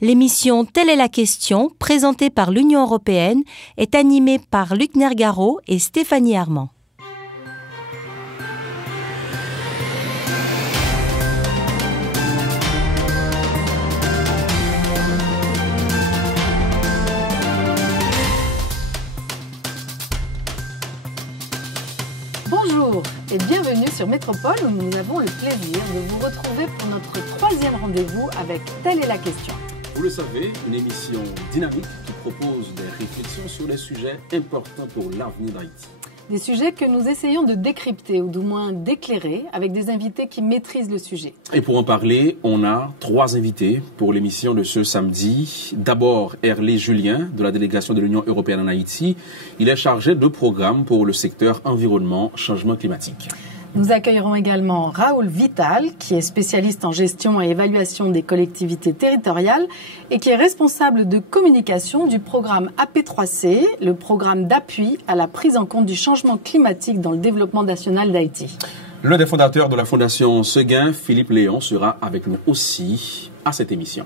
L'émission Telle est la question, présentée par l'Union européenne, est animée par Luc Nergaro et Stéphanie Armand. Bonjour et bienvenue sur Métropole où nous avons le plaisir de vous retrouver pour notre troisième rendez-vous avec Telle est la question. Vous le savez, une émission dynamique qui propose des réflexions sur des sujets importants pour l'avenir d'Haïti. Des sujets que nous essayons de décrypter ou du moins d'éclairer avec des invités qui maîtrisent le sujet. Et pour en parler, on a 3 invités pour l'émission de ce samedi. D'abord, Herlé Julien de la délégation de l'Union européenne en Haïti. Il est chargé de programme pour le secteur environnement, changement climatique. Nous accueillerons également Raoul Vital, qui est spécialiste en gestion et évaluation des collectivités territoriales et qui est responsable de communication du programme AP3C, le programme d'appui à la prise en compte du changement climatique dans le développement national d'Haïti. L'un des fondateurs de la Fondation Seguin, Philippe Léon, sera avec nous aussi à cette émission.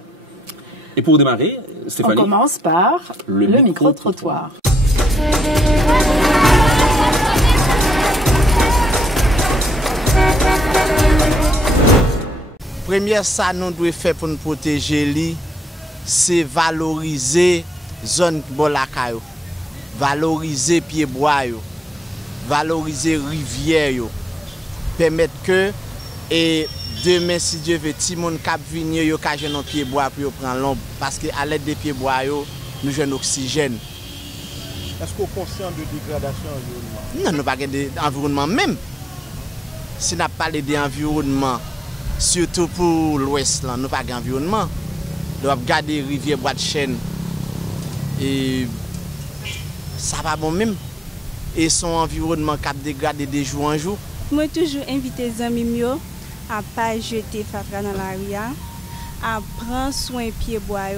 Et pour démarrer, Stéphanie, on commence par le micro-trottoir. Première ça nous devons faire pour nous protéger lui, c'est valoriser zone bolakayo, valoriser pied bois yo, valoriser rivière yo, permettre que et demain si Dieu veut ti moun k'ap venir yo ka jwenn pied bois pour prendre l'ombre parce que à l'aide des pieds bois yo nous jwenn oxygène. Est-ce qu'on est conscient de dégradation environnementale? Non, nous pas d'environnement même. Si n'a parlé d'environnement surtout pour l'ouest, nous n'avons pas d'environnement. Nous avons gardé les rivières, bois de chêne. Et ça va bon même. Et son environnement qui a dégradé de jour en jour. Moi, toujours invité les amis à ne pas jeter fatra dans la rue, à prendre soin des pieds bois,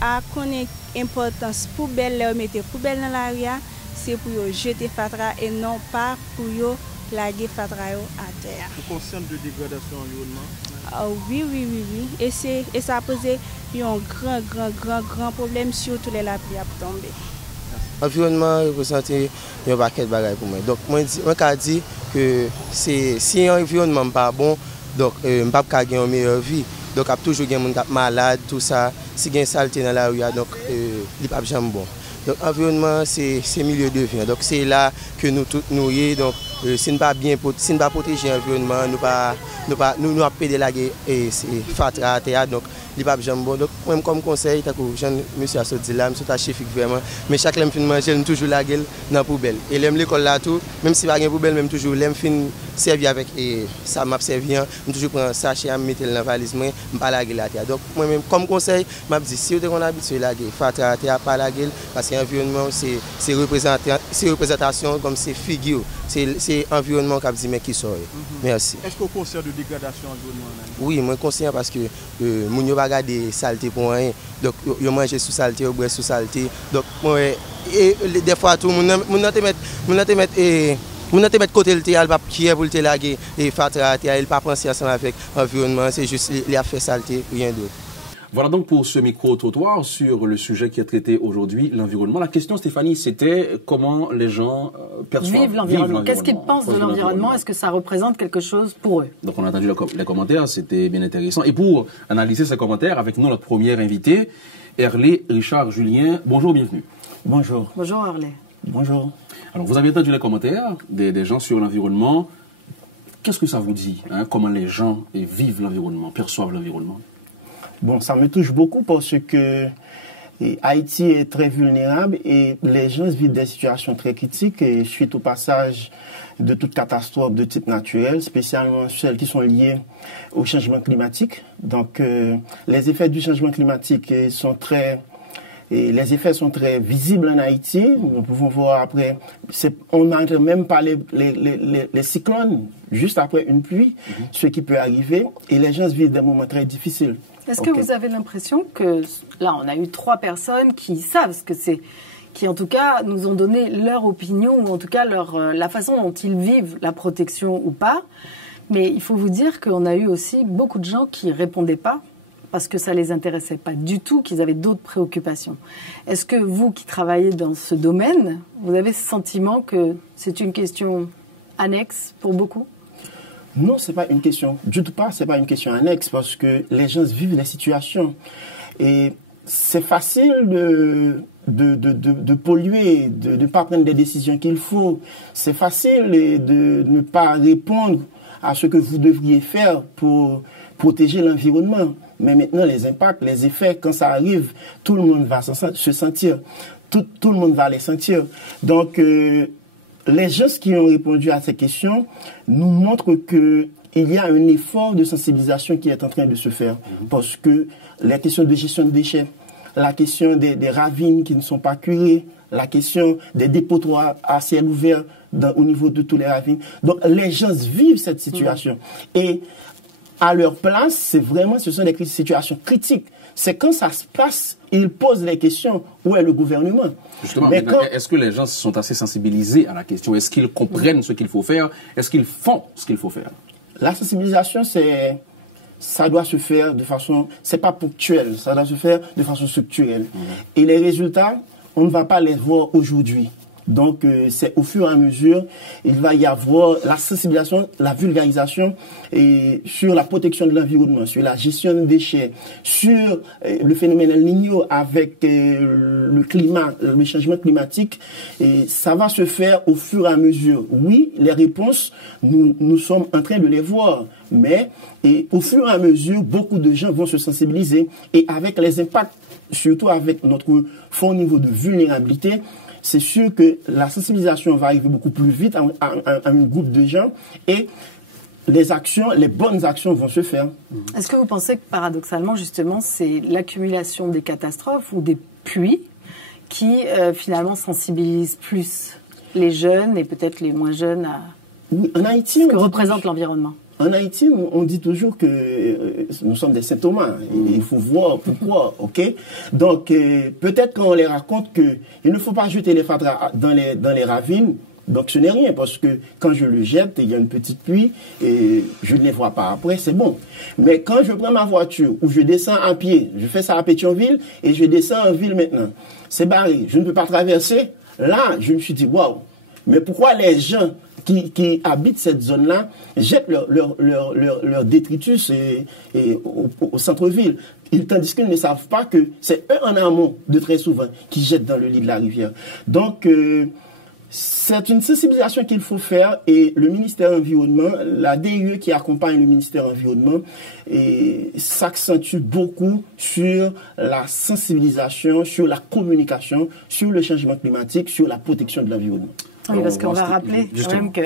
à connaître l'importance poubelle, mettre poubelle dans la rue, c'est pour jeter fatra et non pas pour plaguer fatra à terre. Vous êtes conscient de dégradation environnementale? Oui. Et ça a posé un grand problème sur tous les lapis à tomber. L'environnement représente un paquet de bagages pour moi. Donc, moi, je dis que si l'environnement n'est pas bon, donc je ne peux pas gagner une meilleure vie. Donc, il y a toujours des gens malades, tout ça. Si il y a une saleté dans la rue, donc il n'est pas jamais bon. Donc, l'environnement, c'est le milieu de vie. Donc, c'est là que nous tous nous y. Donc, si nous ne pas protéger l'environnement, nous pas pédaler et c'est fatra à terre. Donc, il n'est pas jamais bon. Donc, moi, comme conseil, monsieur Assodi là, monsieur Tachifik vraiment. Mais chaque fois que je mange, je toujours la gueule dans la poubelle. Et l'aime l'école là tout, même si pas une poubelle, même toujours l'aime fin servir avec ça m'a servi, je toujours prendre sachet à mettre dans la valise, je pas la gueule à terre. Donc, moi même comme conseil, je dis si vous êtes habitué la gueule, fatra à terre, pas la gueule parce que l'environnement c'est représentation comme c'est figure. C'est l'environnement qui dit mais qui sort. Merci. Est-ce qu'on est conscient de dégradation environnementale? Oui, moi conscient parce que mon ne pas garder saleté pour rien. Donc yo manger sous saleté, yo boire sous saleté. Donc moi et des fois tout mon te mettre côté le théâtre pas qui est pour te laguer et fatra il pas penser ensemble avec l'environnement, c'est juste il a fait saleté rien d'autre. Voilà donc pour ce micro-trottoir sur le sujet qui est traité aujourd'hui, l'environnement. La question, Stéphanie, c'était comment les gens perçoivent vivent l'environnement. Qu'est-ce qu'ils pensent de l'environnement? Est-ce que ça représente quelque chose pour eux? Donc on a entendu les commentaires, c'était bien intéressant. Et pour analyser ces commentaires, avec nous notre première invitée, Herlé Richard Julien. Bonjour, bienvenue. Bonjour. Bonjour Herlé. Bonjour. Alors vous avez entendu les commentaires des gens sur l'environnement. Qu'est-ce que ça vous dit, comment les gens vivent l'environnement, perçoivent l'environnement? Bon, ça me touche beaucoup parce que Haïti est très vulnérable et les gens vivent des situations très critiques et suite au passage de toute catastrophe de type naturel, spécialement celles qui sont liées au changement climatique. Donc, les effets du changement climatique sont les effets sont très visibles en Haïti. Nous pouvons voir après, on n'entend même pas les cyclones juste après une pluie, ce qui peut arriver, et les gens vivent des moments très difficiles. Est-ce que vous avez l'impression que, là, on a eu 3 personnes qui savent ce que c'est, qui en tout cas nous ont donné leur opinion, ou en tout cas la façon dont ils vivent la protection ou pas. Mais il faut vous dire qu'on a eu aussi beaucoup de gens qui ne répondaient pas, parce que ça ne les intéressait pas du tout, qu'ils avaient d'autres préoccupations. Est-ce que vous qui travaillez dans ce domaine, vous avez ce sentiment que c'est une question annexe pour beaucoup? Non, c'est pas une question. Du tout pas, c'est pas une question annexe parce que les gens vivent les situations. Et c'est facile de polluer, de ne pas prendre des décisions qu'il faut. C'est facile de ne pas répondre à ce que vous devriez faire pour protéger l'environnement. Mais maintenant, les impacts, les effets, quand ça arrive, tout le monde va se sentir. Tout le monde va les sentir. Donc, les gens qui ont répondu à ces questions nous montrent qu'il y a un effort de sensibilisation qui est en train de se faire. Parce que les questions de gestion de déchets, la question des ravines qui ne sont pas curées, la question des dépotoirs à ciel ouvert au niveau de tous les ravines. Donc, les gens vivent cette situation. Et à leur place, ce sont des situations critiques. C'est quand ça se passe, ils posent les questions. Où est le gouvernement? Justement, est-ce que les gens sont assez sensibilisés à la question? Est-ce qu'ils comprennent ce qu'il faut faire? Est-ce qu'ils font ce qu'il faut faire? La sensibilisation, ça doit se faire de façon, c'est pas ponctuel, ça doit se faire de façon structurelle. Et les résultats, on ne va pas les voir aujourd'hui. Donc, c'est au fur et à mesure, il va y avoir la sensibilisation, la vulgarisation et sur la protection de l'environnement, sur la gestion des déchets, sur le phénomène El Niño avec le climat, le changement climatique. Et ça va se faire au fur et à mesure. Oui, les réponses, nous sommes en train de les voir. Mais au fur et à mesure, beaucoup de gens vont se sensibiliser. Et avec les impacts, surtout avec notre fort niveau de vulnérabilité, c'est sûr que la sensibilisation va arriver beaucoup plus vite à un groupe de gens et les bonnes actions vont se faire. Est-ce que vous pensez que paradoxalement, justement, c'est l'accumulation des catastrophes ou des pluies qui finalement sensibilisent plus les jeunes et peut-être les moins jeunes à ce que représente l'environnement? En Haïti, on dit toujours que nous sommes des symptômes. Il faut voir pourquoi, ok? Donc, peut-être qu'on les raconte qu'il ne faut pas jeter les fatras dans les ravines. Donc, ce n'est rien, parce que quand je le jette, il y a une petite pluie, et je ne les vois pas après, c'est bon. Mais quand je prends ma voiture, ou je descends à pied, je fais ça à Pétionville, et je descends en ville maintenant, c'est barré, je ne peux pas traverser. Là, je me suis dit, waouh, mais pourquoi les gens qui habitent cette zone-là jettent leur détritus au centre-ville, tandis qu'ils ne savent pas que c'est eux en amont, de très souvent, qui jettent dans le lit de la rivière. Donc, c'est une sensibilisation qu'il faut faire et le ministère de l'Environnement, la DIE qui accompagne le ministère de l'Environnement, s'accentue beaucoup sur la sensibilisation, sur la communication, sur le changement climatique, sur la protection de l'environnement. Oui, parce qu'on va rappeler quand même que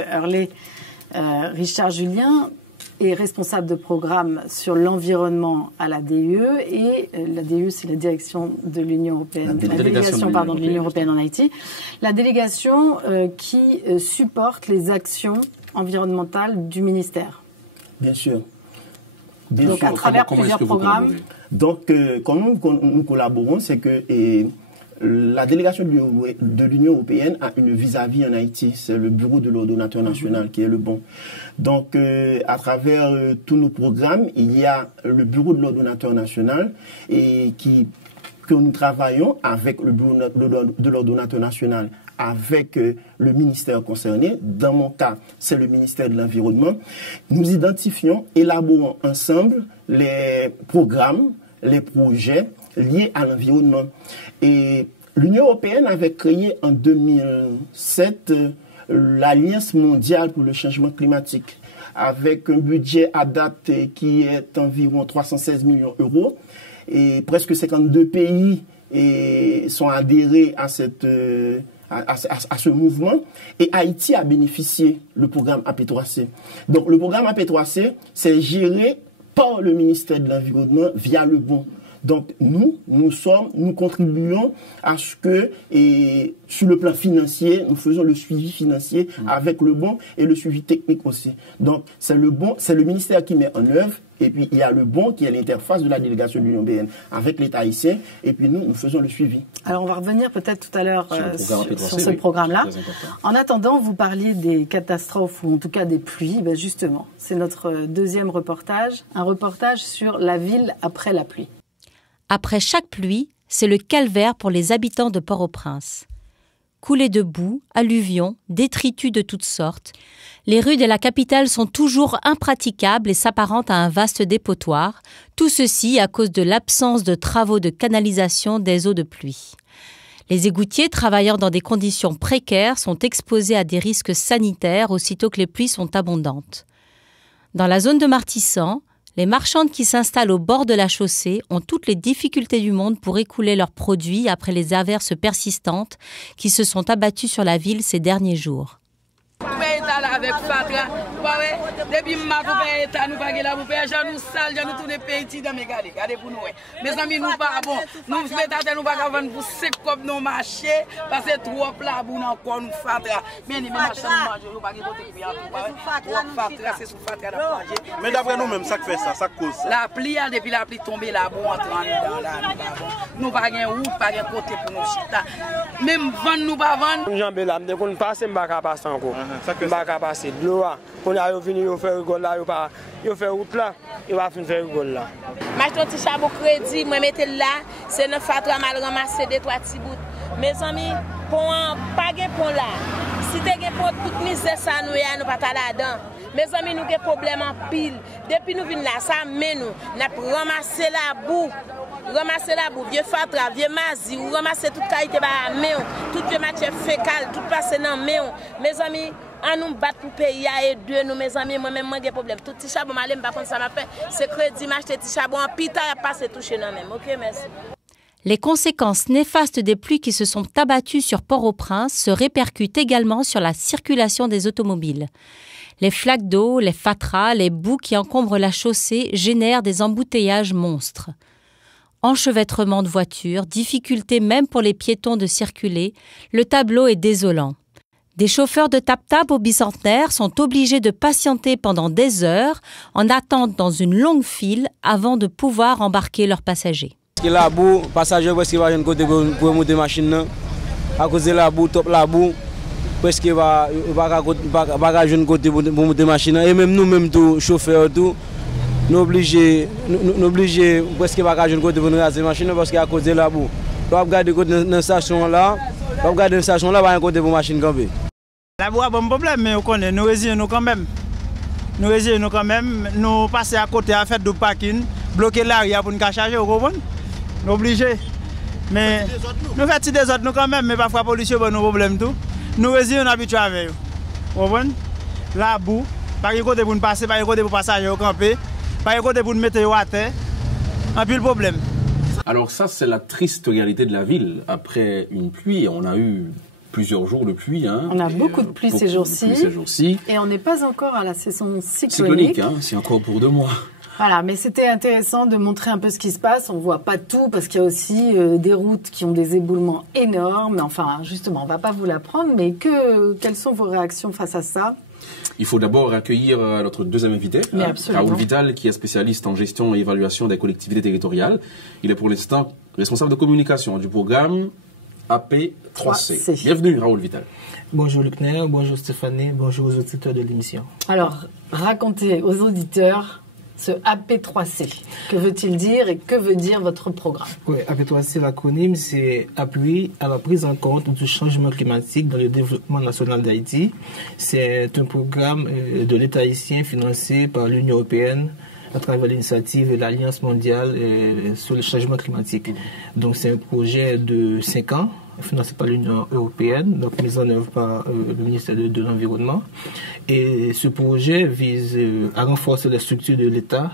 Richard Julien est responsable de programme sur l'environnement à la DIE et la DIE, c'est la direction de l'Union européenne, la délégation de l'Union européenne en Haïti, la délégation qui supporte les actions environnementales du ministère. Bien sûr. Donc à travers plusieurs programmes. Donc quand nous collaborons, c'est que la délégation de l'Union européenne a une vis-à-vis en Haïti. C'est le bureau de l'ordonnateur national qui est le bon. Donc, à travers tous nos programmes, il y a le bureau de l'ordonnateur national que nous travaillons avec le bureau de l'ordonnateur national, avec le ministère concerné. Dans mon cas, c'est le ministère de l'Environnement. Nous identifions, élaborons ensemble les programmes, les projets liés à l'environnement. Et l'Union européenne avait créé en 2007 l'Alliance mondiale pour le changement climatique, avec un budget à date qui est environ 316 millions d'euros. Et presque 52 pays sont adhérés à ce mouvement. Et Haïti a bénéficié du programme AP3C. Donc le programme AP3C, c'est géré par le ministère de l'Environnement via le bon. Donc nous contribuons à ce que, et sur le plan financier, nous faisons le suivi financier avec le bon et le suivi technique aussi. Donc c'est le ministère qui met en œuvre. Et puis, il y a le bon qui est l'interface de la délégation de l'Union européenne avec l'État haïtien. Et puis, nous faisons le suivi. Alors, on va revenir peut-être tout à l'heure sur ce programme-là. En attendant, vous parliez des catastrophes ou en tout cas des pluies. Ben justement, c'est notre deuxième reportage, un reportage sur la ville après la pluie. Après chaque pluie, c'est le calvaire pour les habitants de Port-au-Prince. Coulées de boue, alluvions, détritus de toutes sortes, les rues de la capitale sont toujours impraticables et s'apparentent à un vaste dépotoir, tout ceci à cause de l'absence de travaux de canalisation des eaux de pluie. Les égoutiers travaillant dans des conditions précaires sont exposés à des risques sanitaires aussitôt que les pluies sont abondantes. Dans la zone de Martissant, les marchandes qui s'installent au bord de la chaussée ont toutes les difficultés du monde pour écouler leurs produits après les averses persistantes qui se sont abattues sur la ville ces derniers jours. Avec Fatra, depuis ma poupée état nous pas la poupée nous sale nous tourner petit dans mes garder pour nous mes amis nous pas bon nous mettons nous pas vendre pour sec comme nos marchés parce que trop plat pour encore nous Fatra mais les marchés nous pas côté bien Fatra c'est sous Fatra manger mais d'après nous même ça fait ça cause la pluie depuis la pluie tomber là bon entrer dans là nous pas gain route pas gain côté pour nous chita même vendre nous pas vendre jambé là dès qu'on passe pas capable passer encore pas passer de l'eau on a venu faire rigole là yo faire route là il va faire rigole là m'acheter petit chabot crédit moi mettre là c'est neuf Fatra mal ramasser des trois petits bouts mes amis pont pas gain pont là si tu gain pont toute misère ça nous pas là-dedans mes amis nous avons problème en pile depuis nous venons là ça mais nous n'a ramasser la boue vieux Fatra, vieux mazi, ou ramasser toute qualité ba main, toute vieux matière fécale, tout passer dans main. Mes amis, on nous bat pour payer et deux nous mes amis, moi même moi des problème. Tout petit charbon malem pas comme ça m'a fait, c'est crédit m'acheter petit charbon en pita a passé toucher dans même. OK, merci. Les conséquences néfastes des pluies qui se sont abattues sur Port-au-Prince se répercutent également sur la circulation des automobiles. Les flaques d'eau, les fatras, les boues qui encombrent la chaussée génèrent des embouteillages monstres. Enchevêtrement de voitures, difficultés même pour les piétons de circuler, le tableau est désolant. Des chauffeurs de tap-tap au bicentenaire sont obligés de patienter pendant des heures en attente dans une longue file avant de pouvoir embarquer leurs passagers. La boue, passager parce qu'il va un côté pour monter machine à cause de la boue, top la boue parce qu'il va un côté pour monter machine et même nous même tout chauffeur tout nous obligés parce qu'il va un côté pour nous raser machine parce qu'à cause de la boue. On va regarder dans station là, va un côté pour machine camper. La boue a bon problème mais on connaît nous résilions quand même. Nous passer à côté à faire du parking, bloquer l'arrière pour nous charger au comprenez. Nous obligés. Mais nous faisons des autres nous quand même mais parfois policiers ont nos problèmes tout. Nous résilions habitués avec eux. Vous comprenez? La boue, par côté pour nous passer, par côté pour passager au camper, par côté pour nous mettre à terre. Un peu le problème. Alors ça c'est la triste réalité de la ville. Après une pluie, on a eu plusieurs jours de pluie. On a beaucoup de pluie ces jours-ci. Et on n'est pas encore à la saison cyclonique. C'est encore pour 2 mois. Voilà, mais c'était intéressant de montrer un peu ce qui se passe. On ne voit pas tout parce qu'il y a aussi des routes qui ont des éboulements énormes. Enfin, justement, on ne va pas vous l'apprendre, mais quelles sont vos réactions face à ça ? Il faut d'abord accueillir notre deuxième invité, Raoul Vital, qui est spécialiste en gestion et évaluation des collectivités territoriales. Il est pour l'instant responsable de communication du programme AP3C. Bienvenue, Raoul Vital. Bonjour Luckner, bonjour Stéphanie, bonjour aux auditeurs de l'émission. Alors, racontez aux auditeurs ce AP3C. Que veut-il dire et que veut dire votre programme? Oui, AP3C, l'acronyme, c'est Appui à la prise en compte du changement climatique dans le développement national d'Haïti. C'est un programme de l'État haïtien financé par l'Union européenne à travers l'initiative de l'Alliance mondiale sur le changement climatique. Donc c'est un projet de 5 ans financé par l'Union européenne, donc mis en œuvre par le ministère de l'Environnement. Et ce projet vise à renforcer les structures de l'État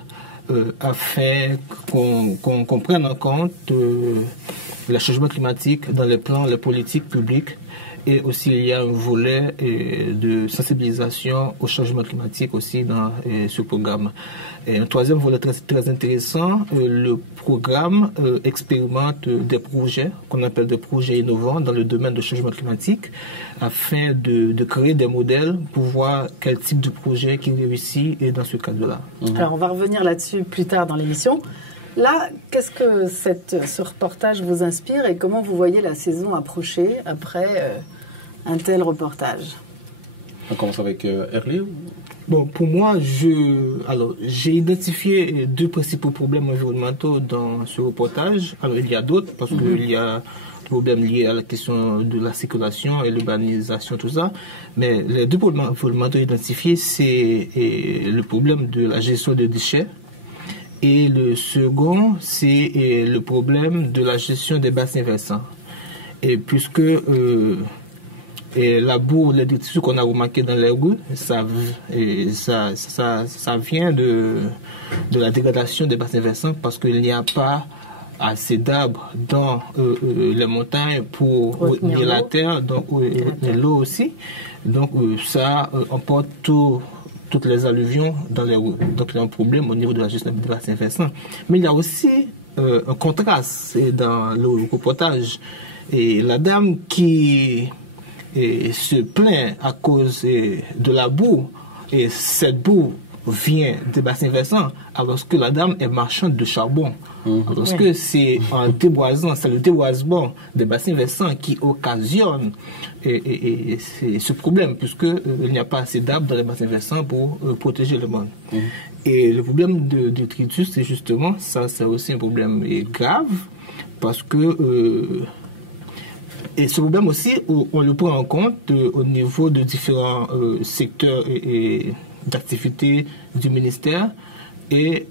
afin qu'on prenne en compte le changement climatique dans les plans, les politiques publiques Et aussi, il y a un volet de sensibilisation au changement climatique aussi dans ce programme. Et un troisième volet très intéressant, le programme expérimente des projets qu'on appelle des projets innovants dans le domaine du changement climatique afin de créer des modèles pour voir quel type de projet qui réussit et dans ce cadre-là. Alors, on va revenir là-dessus plus tard dans l'émission. Là, qu'est-ce que ce reportage vous inspire et comment vous voyez la saison approcher après un tel reportage? On commence avec Herlé. Bon, pour moi, j'ai identifié 2 principaux problèmes environnementaux dans ce reportage. Alors, il y a d'autres parce qu'il y a des problèmes liés à la question de la circulation et l'urbanisation, tout ça. Mais les 2 problèmes environnementaux identifiés, c'est le problème de la gestion des déchets. Et le second, c'est le problème de la gestion des bassins versants. Et puisque la boue, les détritus qu'on a remarqué dans les rues, ça vient de la dégradation des bassins versants parce qu'il n'y a pas assez d'arbres dans les montagnes pour retenir la terre, donc retenir l'eau aussi. Donc ça emporte toutes les alluvions dans les rues. Donc il y a un problème au niveau de la gestion des bassins versants. Mais il y a aussi un contraste dans le reportage. Et la dame qui se plaint à cause de la boue, et cette boue vient des bassins versants, alors que la dame est marchande de charbon. Parce que c'est en déboisant, c'est le déboisement des bassins versants qui occasionne ce problème, puisqu'il n'y a pas assez d'arbres dans les bassins versants pour protéger le monde. Et le problème de détritus, c'est justement, ça c'est aussi un problème grave, parce que et ce problème aussi, on le prend en compte au niveau de différents secteurs et d'activité du ministère, et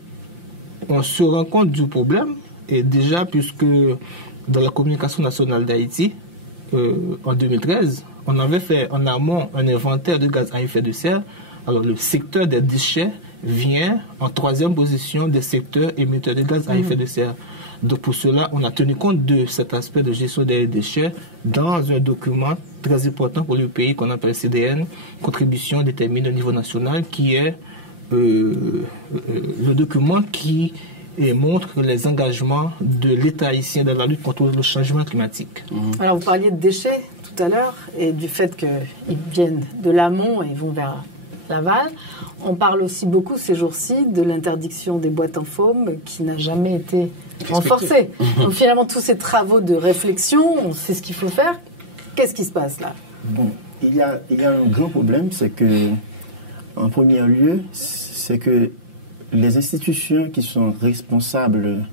on se rend compte du problème, et déjà puisque dans la communication nationale d'Haïti, en 2013, on avait fait en amont un inventaire de gaz à effet de serre. Alors le secteur des déchets vient en 3e position des secteurs émetteurs de gaz à effet de serre. Donc pour cela, on a tenu compte de cet aspect de gestion des déchets dans un document très important pour le pays qu'on appelle CDN, contribution déterminée au niveau national, qui est le document qui montre les engagements de l'État haïtien dans la lutte contre le changement climatique. Alors vous parliez de déchets tout à l'heure et du fait qu'ils viennent de l'amont et vont vers l'aval. On parle aussi beaucoup ces jours-ci de l'interdiction des boîtes en foam qui n'a jamais été renforcée. Donc finalement, tous ces travaux de réflexion, on sait ce qu'il faut faire. Qu'est-ce qui se passe là? Bon, il y a un grand problème, c'est que, en premier lieu, c'est que les institutions qui sont responsables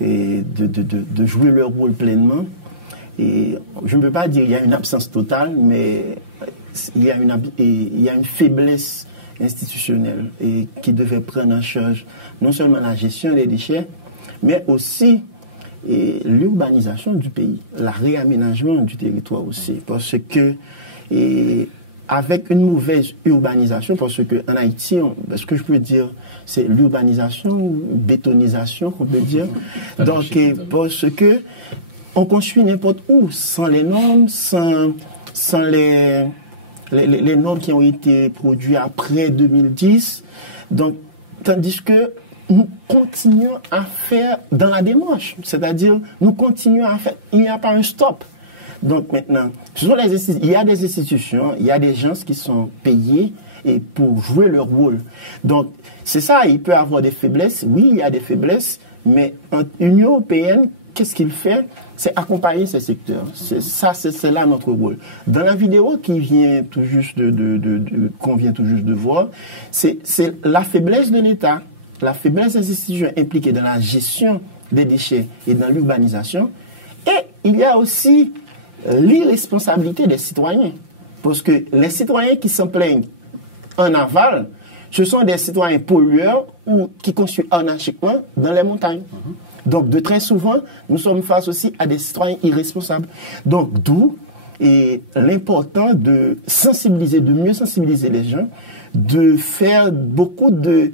de jouer leur rôle pleinement, et je ne peux pas dire qu'il y a une absence totale, mais il y a une faiblesse institutionnelle et qui devait prendre en charge non seulement la gestion des déchets, mais aussi l'urbanisation du pays, le réaménagement du territoire aussi. Parce que avec une mauvaise urbanisation, parce qu'en Haïti, ce que je peux dire, c'est l'urbanisation ou bétonisation, qu'on peut dire. Donc, parce que on construit n'importe où, sans les normes, sans les normes qui ont été produites après 2010. Donc, tandis que nous continuons à faire dans la démarche. C'est-à-dire, nous continuons à faire. Il n'y a pas un stop. Donc maintenant, il y a des institutions, il y a des gens qui sont payés pour jouer leur rôle. Donc, c'est ça, il peut y avoir des faiblesses. Oui, il y a des faiblesses, mais l'Union européenne, qu'est-ce qu'il fait? C'est accompagner ces secteurs. C'est là notre rôle. Dans la vidéo qui vient tout juste qu'on vient tout juste de voir, c'est la faiblesse de l'État, la faiblesse des institutions impliquées dans la gestion des déchets et dans l'urbanisation. Et il y a aussi l'irresponsabilité des citoyens. Parce que les citoyens qui s'en plaignent en aval, ce sont des citoyens pollueurs ou qui construisent anarchiquement dans les montagnes. Donc, de très souvent, nous sommes face aussi à des citoyens irresponsables. Donc, d'où l'important de sensibiliser, de mieux sensibiliser les gens, de faire beaucoup de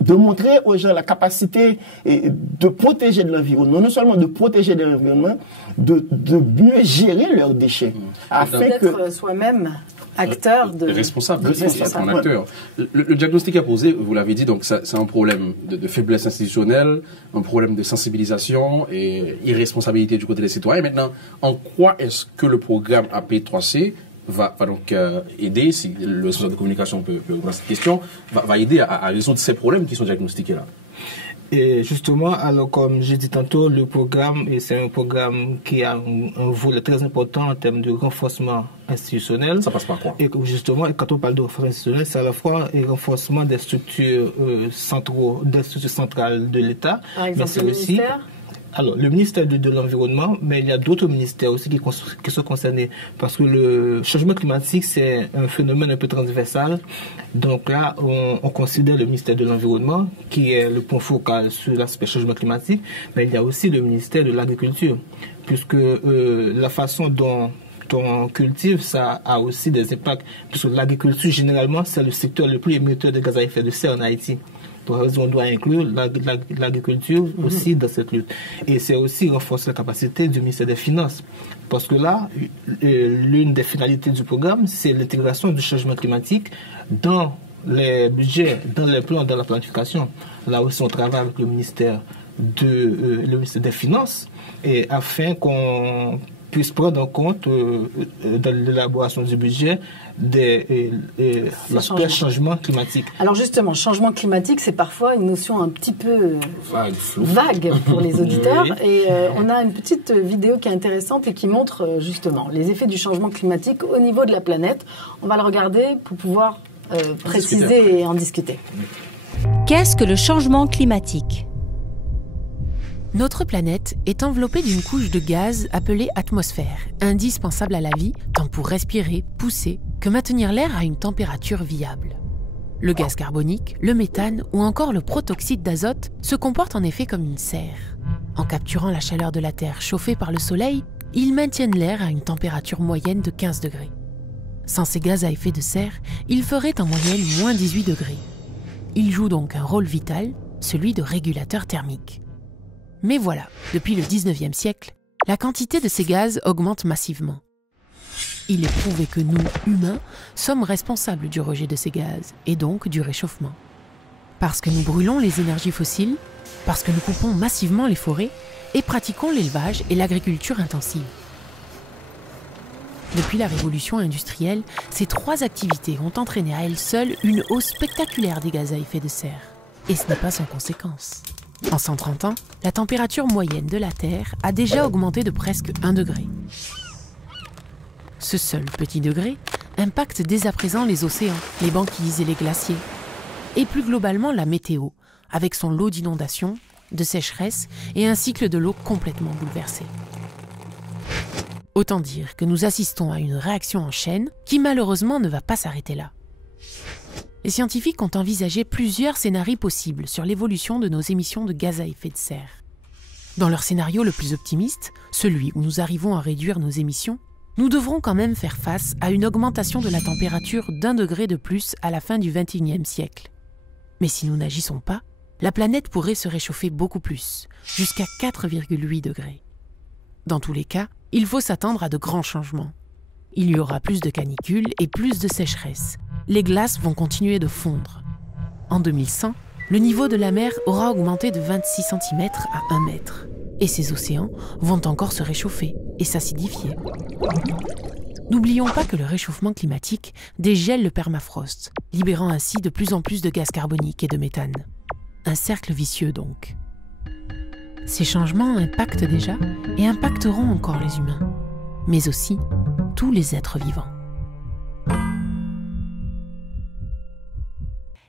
de montrer aux gens la capacité de protéger de l'environnement, non seulement de protéger de l'environnement, de mieux gérer leurs déchets. Afin d'être soi-même acteur de... Responsable, un acteur. Le diagnostic à poser, vous l'avez dit, donc c'est un problème de faiblesse institutionnelle, un problème de sensibilisation et irresponsabilité du côté des citoyens. Maintenant, en quoi est-ce que le programme AP3C va donc aider, si le responsable de communication peut répondre à cette question, va aider à résoudre ces problèmes qui sont diagnostiqués là? Et justement, alors comme j'ai dit tantôt, le programme, c'est un programme qui a un volet très important en termes de renforcement institutionnel. Ça passe par quoi? Et justement, quand on parle de renforcement institutionnel, c'est à la fois un renforcement des structures centrales de l'État. Par exemple, le ministère? Alors, le ministère de l'Environnement, mais il y a d'autres ministères aussi qui sont concernés. Parce que le changement climatique, c'est un phénomène un peu transversal. Donc là, on considère le ministère de l'Environnement, qui est le point focal sur l'aspect changement climatique. Mais il y a aussi le ministère de l'Agriculture. Puisque la façon dont on cultive, ça a aussi des impacts. Puisque l'agriculture, généralement, c'est le secteur le plus émetteur de gaz à effet de serre en Haïti. On doit inclure l'agriculture aussi dans cette lutte. Et c'est aussi renforcer la capacité du ministère des Finances. Parce que là, l'une des finalités du programme, c'est l'intégration du changement climatique dans les budgets, dans les plans, dans la planification. Là aussi, on travaille avec le ministère des Finances et afin qu'on puisse prendre en compte dans l'élaboration du budget l'aspect changement climatique. Alors justement, changement climatique, c'est parfois une notion un petit peu vague pour les auditeurs. Oui. Et on a une petite vidéo qui est intéressante et qui montre justement les effets du changement climatique au niveau de la planète. On va le regarder pour pouvoir préciser et en discuter. Qu'est-ce que le changement climatique ? Notre planète est enveloppée d'une couche de gaz appelée atmosphère, indispensable à la vie, tant pour respirer, pousser, que maintenir l'air à une température viable. Le gaz carbonique, le méthane ou encore le protoxyde d'azote se comportent en effet comme une serre. En capturant la chaleur de la Terre chauffée par le Soleil, ils maintiennent l'air à une température moyenne de 15 degrés. Sans ces gaz à effet de serre, il ferait en moyenne moins 18 degrés. Ils jouent donc un rôle vital, celui de régulateur thermique. Mais voilà, depuis le 19e siècle, la quantité de ces gaz augmente massivement. Il est prouvé que nous, humains, sommes responsables du rejet de ces gaz et donc du réchauffement. Parce que nous brûlons les énergies fossiles, parce que nous coupons massivement les forêts et pratiquons l'élevage et l'agriculture intensive. Depuis la révolution industrielle, ces trois activités ont entraîné à elles seules une hausse spectaculaire des gaz à effet de serre. Et ce n'est pas sans conséquence. En 130 ans, la température moyenne de la Terre a déjà augmenté de presque 1 degré. Ce seul petit degré impacte dès à présent les océans, les banquises et les glaciers. Et plus globalement la météo, avec son lot d'inondations, de sécheresses et un cycle de l'eau complètement bouleversé. Autant dire que nous assistons à une réaction en chaîne qui malheureusement ne va pas s'arrêter là. Les scientifiques ont envisagé plusieurs scénarios possibles sur l'évolution de nos émissions de gaz à effet de serre. Dans leur scénario le plus optimiste, celui où nous arrivons à réduire nos émissions, nous devrons quand même faire face à une augmentation de la température d'1 degré de plus à la fin du XXIe siècle. Mais si nous n'agissons pas, la planète pourrait se réchauffer beaucoup plus, jusqu'à 4,8 degrés. Dans tous les cas, il faut s'attendre à de grands changements. Il y aura plus de canicules et plus de sécheresse. Les glaces vont continuer de fondre. En 2100, le niveau de la mer aura augmenté de 26 cm à 1 mètre. Et ces océans vont encore se réchauffer et s'acidifier. N'oublions pas que le réchauffement climatique dégèle le permafrost, libérant ainsi de plus en plus de gaz carbonique et de méthane. Un cercle vicieux donc. Ces changements impactent déjà et impacteront encore les humains, mais aussi tous les êtres vivants.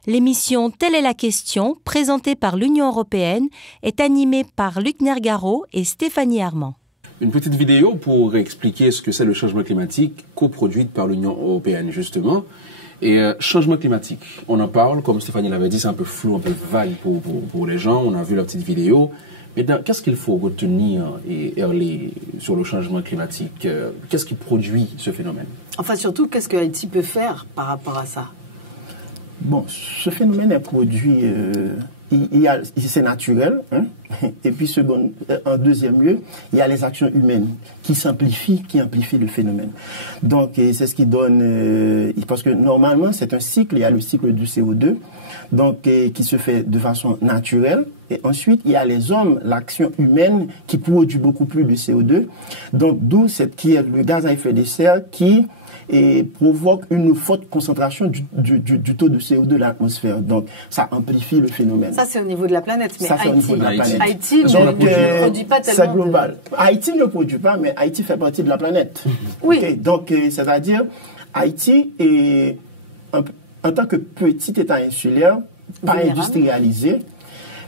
L'émission Telle est la question, présentée par l'Union européenne, est animée par Luc Nergaro et Stéphanie Armand. Une petite vidéo pour expliquer ce que c'est le changement climatique, coproduite par l'Union européenne justement. Et changement climatique, on en parle, comme Stéphanie l'avait dit, c'est un peu flou, un peu vague pour les gens. On a vu la petite vidéo. Mais qu'est-ce qu'il faut retenir sur le changement climatique? Qu'est-ce qui produit ce phénomène? Enfin surtout, qu'est-ce que Haïti peut faire par rapport à ça? Bon, ce phénomène est produit, c'est naturel, hein? Et puis en deuxième lieu, il y a les actions humaines qui amplifient le phénomène. Donc, c'est ce qui donne, parce que normalement, c'est un cycle, il y a le cycle du CO2, donc, qui se fait de façon naturelle. Et ensuite, il y a les hommes, l'action humaine qui produit beaucoup plus de CO2. Donc, d'où le gaz à effet de serre qui provoque une forte concentration du taux de CO2 de l'atmosphère. Donc, ça amplifie le phénomène. Ça, c'est au niveau de la planète. Mais ça, c'est au niveau de la planète. Haïti ne produit pas tellement. C'est global. Haïti ne produit pas, mais Haïti fait partie de la planète. Oui. Okay? Donc, c'est-à-dire, Haïti est, en tant que petit État insulaire, pas industrialisé,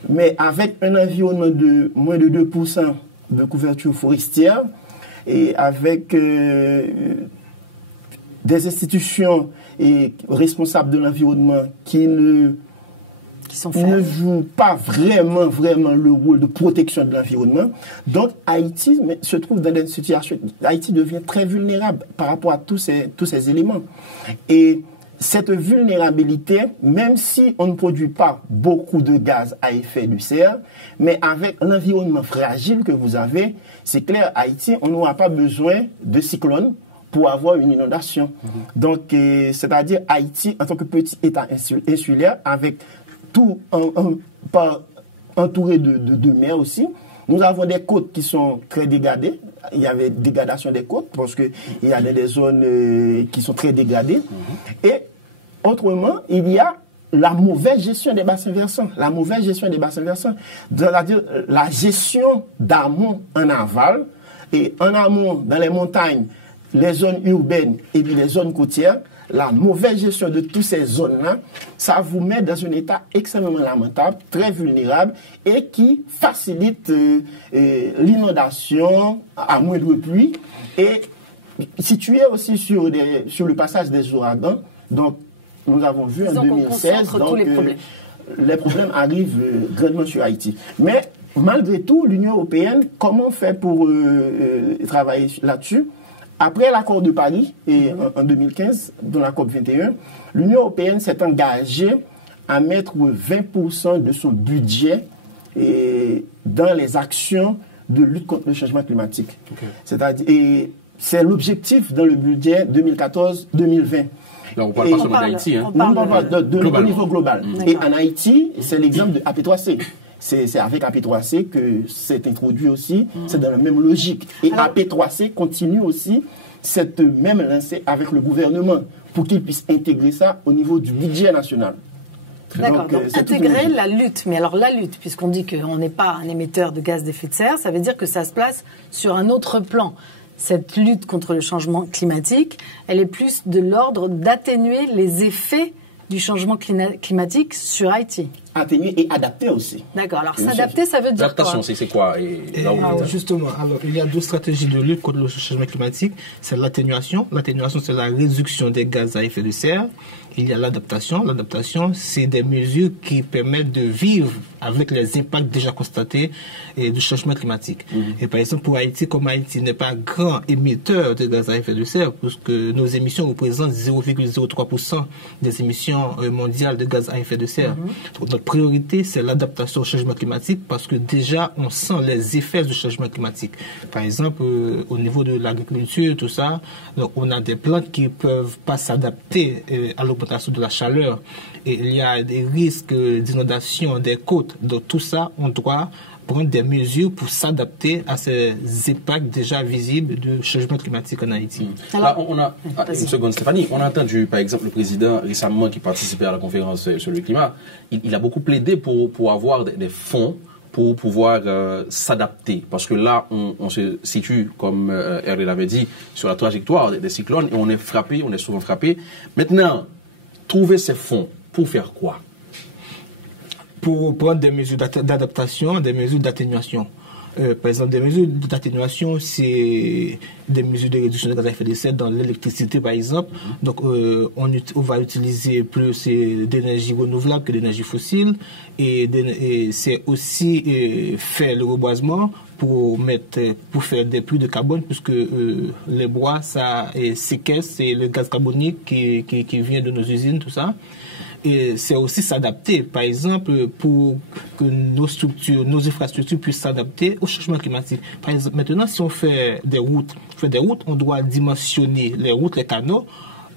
mais avec un environnement de moins de 2% de couverture forestière et avec des institutions responsables de l'environnement qui ne jouent pas vraiment le rôle de protection de l'environnement. Donc Haïti se trouve dans une situation, Haïti devient très vulnérable par rapport à tous ces éléments. Et cette vulnérabilité, même si on ne produit pas beaucoup de gaz à effet de serre, mais avec l'environnement fragile que vous avez, c'est clair, Haïti, on n'aura pas besoin de cyclones pour avoir une inondation. Donc, c'est-à-dire Haïti, en tant que petit État insulaire, avec tout entouré de mer aussi, nous avons des côtes qui sont très dégradées. Il y avait dégradation des côtes parce qu'il y a des zones qui sont très dégradées. Et autrement, il y a la mauvaise gestion des bassins versants. La mauvaise gestion des bassins versants, c'est-à-dire la gestion d'amont en aval et en amont dans les montagnes, les zones urbaines et puis les zones côtières. La mauvaise gestion de toutes ces zones-là, ça vous met dans un état extrêmement lamentable, très vulnérable et qui facilite l'inondation à moindre pluie et situé aussi sur le passage des ouragans. Donc, nous avons vu en 2016 donc, les problèmes arrivent grandement sur Haïti. Mais malgré tout, l'Union européenne, comment on fait pour travailler là-dessus? Après l'accord de Paris en 2015, dans la COP21, l'Union européenne s'est engagée à mettre 20% de son budget dans les actions de lutte contre le changement climatique. C'est-à-dire, et c'est l'objectif dans le budget 2014-2020. Là, on ne parle pas seulement d'Haïti. On parle au niveau global. Et en Haïti, c'est l'exemple de AP3C. C'est avec AP3C que c'est introduit aussi. C'est dans la même logique. Et AP3C continue aussi cette même lancée avec le gouvernement pour qu'il puisse intégrer ça au niveau du budget national. D'accord, donc intégrer la lutte. Mais alors la lutte, puisqu'on dit qu'on n'est pas un émetteur de gaz d'effet de serre, ça veut dire que ça se place sur un autre plan. Cette lutte contre le changement climatique, elle est plus de l'ordre d'atténuer les effets du changement climatique sur Haïti. Atténuer et adapter aussi. D'accord, alors s'adapter, ça veut dire l'adaptation, quoi? c'est quoi Justement, alors, il y a deux stratégies de lutte contre le changement climatique. C'est l'atténuation. L'atténuation, c'est la réduction des gaz à effet de serre. Il y a l'adaptation. L'adaptation, c'est des mesures qui permettent de vivre avec les impacts déjà constatés du changement climatique. Et par exemple, pour Haïti, comme Haïti n'est pas grand émetteur de gaz à effet de serre, puisque nos émissions représentent 0,03% des émissions mondiales de gaz à effet de serre. Donc, notre priorité, c'est l'adaptation au changement climatique parce que déjà, on sent les effets du changement climatique. Par exemple, au niveau de l'agriculture, tout ça, donc on a des plantes qui ne peuvent pas s'adapter à l'augmentation de la chaleur. Et il y a des risques d'inondation des côtes. Donc tout ça, on doit prendre des mesures pour s'adapter à ces impacts déjà visibles du changement climatique en Haïti. Là, on a une seconde, Stéphanie. On a entendu, par exemple, le président récemment qui participait à la conférence sur le climat. Il a beaucoup plaidé pour avoir des fonds pour pouvoir s'adapter. Parce que là, on se situe, comme Hervé l'avait dit, sur la trajectoire des cyclones et on est souvent frappé. Maintenant, trouver ces fonds, pour faire quoi? Pour prendre des mesures d'adaptation, des mesures d'atténuation. Par exemple, des mesures d'atténuation, c'est des mesures de réduction de gaz à effet de serre dans l'électricité, par exemple. Donc, on va utiliser plus d'énergie renouvelable que d'énergie fossile. Et c'est aussi faire le reboisement pour faire des puits de carbone, puisque les bois, ça séquestre, c'est le gaz carbonique qui vient de nos usines, tout ça. et c'est aussi s'adapter, par exemple, pour que nos infrastructures puissent s'adapter au changement climatique. Par exemple, maintenant, si on fait des routes, on doit dimensionner les routes, les canaux,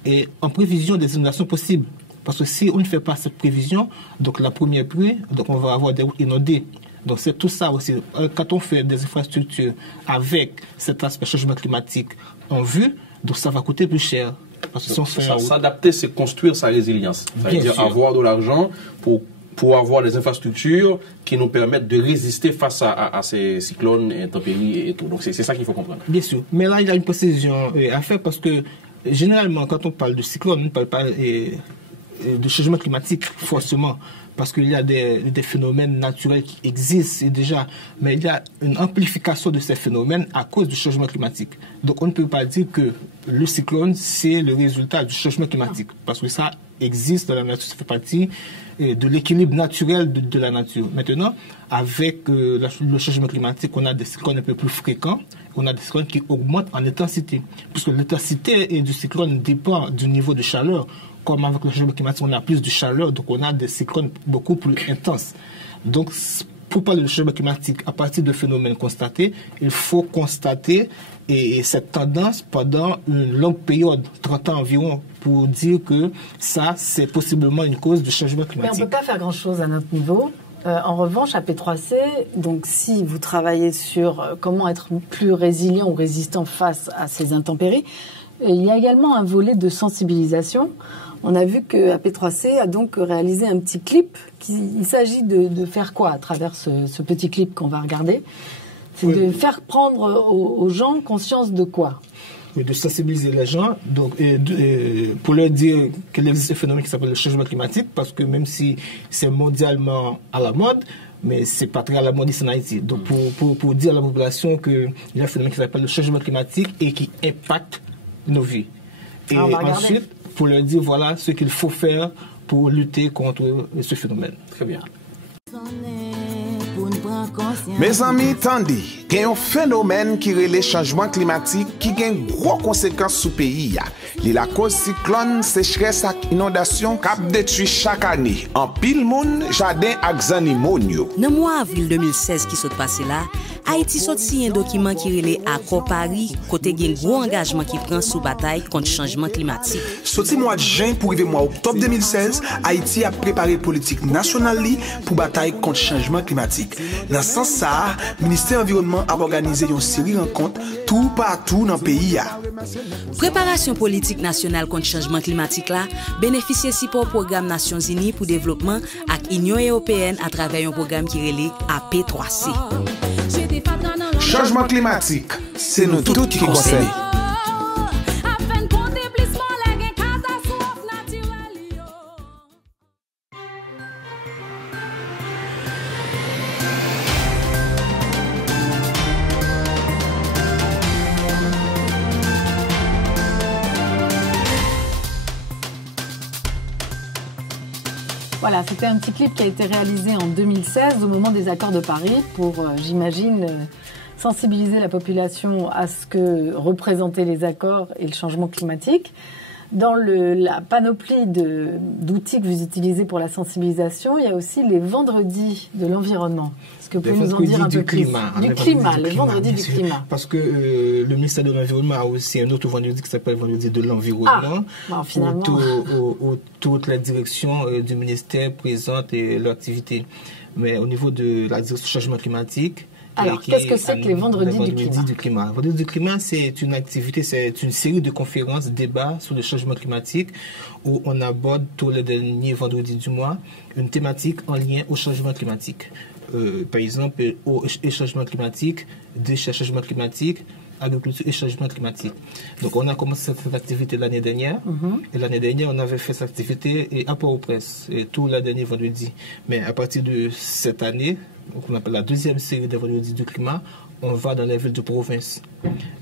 et en prévision des inondations possibles. Parce que si on ne fait pas cette prévision, donc la première pluie, donc on va avoir des routes inondées. Donc c'est tout ça aussi. Quand on fait des infrastructures avec cet aspect changement climatique en vue, donc ça va coûter plus cher. Parce que si on fait s'adapter, c'est construire sa résilience. C'est-à-dire avoir de l'argent pour avoir des infrastructures qui nous permettent de résister face à ces cyclones, intempéries et tout. Donc c'est ça qu'il faut comprendre. Bien sûr. Mais là, il y a une précision à faire parce que généralement, quand on parle de cyclone, on ne parle pas de changement climatique forcément. Parce qu'il y a des phénomènes naturels qui existent déjà, mais il y a une amplification de ces phénomènes à cause du changement climatique. Donc on ne peut pas dire que le cyclone, c'est le résultat du changement climatique, parce que ça existe dans la nature, ça fait partie de l'équilibre naturel de la nature. Maintenant, avec le changement climatique, on a des cyclones un peu plus fréquents, on a des cyclones qui augmentent en intensité, puisque l'intensité du cyclone dépend du niveau de chaleur. Comme avec le changement climatique, on a plus de chaleur, donc on a des cyclones beaucoup plus intenses. Donc, pour parler du changement climatique, à partir de phénomènes constatés, il faut constater cette tendance pendant une longue période, 30 ans environ, pour dire que ça, c'est possiblement une cause du changement climatique. Mais on ne peut pas faire grand-chose à notre niveau. En revanche, à P3C, donc si vous travaillez sur comment être plus résilient ou résistant face à ces intempéries, il y a également un volet de sensibilisation. On a vu que AP3C a donc réalisé un petit clip. Il s'agit de faire quoi à travers ce petit clip qu'on va regarder? C'est de faire prendre aux gens conscience de quoi? De sensibiliser les gens, donc, pour leur dire qu'il existe un phénomène qui s'appelle le changement climatique, parce que même si c'est mondialement à la mode, mais c'est pas très à la mode ici en Haïti. Donc pour dire à la population qu'il y a un phénomène qui s'appelle le changement climatique et qui impacte nos vies. Et ensuite, pour leur dire voilà ce qu'il faut faire pour lutter contre ce phénomène. Très bien. Mes amis, tandis, il y a un phénomène qui est le changement climatique qui a une grosse conséquence sur le pays. Il y a la cause cyclone, sécheresse et inondation qui détruit chaque année. En pile monde, jardin et animaux. Dans le mois avril 2016 qui s'est passé là, Haïti sorti un document qui relève Accord Paris, côté un gros engagement qui prend sous bataille contre le changement climatique. Sorti mois de juin pour arriver mois octobre 2016, Haïti a préparé politique nationale pour bataille contre le changement climatique. Dans ce sens, le ministère de l'Environnement a organisé une série de rencontres tout partout dans le pays. Préparation politique nationale contre le changement climatique là bénéficie aussi pour le programme Nations Unies pour le développement et l'Union européenne à travers un programme qui relève AP3C. Changement climatique, c'est nous tous qui concernent. Voilà, c'était un petit clip qui a été réalisé en 2016 au moment des accords de Paris pour, j'imagine, sensibiliser la population à ce que représentaient les accords et le changement climatique. Dans la panoplie d'outils que vous utilisez pour la sensibilisation, il y a aussi les vendredis de l'environnement. Est-ce que vous pouvez nous en dire un peu plus? Du climat, le vendredi du climat. Parce que le ministère de l'Environnement a aussi un autre vendredi qui s'appelle vendredi de l'environnement. Finalement. Où toutes les directions du ministère présentent leur activité. Mais au niveau de la direction du changement climatique, alors, qu'est-ce que c'est que les vendredis du climat? Vendredi du climat, c'est une activité, c'est une série de conférences, débats sur le changement climatique où on aborde tous les derniers vendredis du mois une thématique en lien au changement climatique. Par exemple, au changement climatique, déchets, changement climatique, agriculture et changement climatique. Donc, on a commencé cette activité l'année dernière. Et l'année dernière, on avait fait cette activité à Port-au-Prince, tout le dernier vendredi. Mais à partir de cette année, qu'on appelle la deuxième série des vendredis du climat, on va dans les villes de province.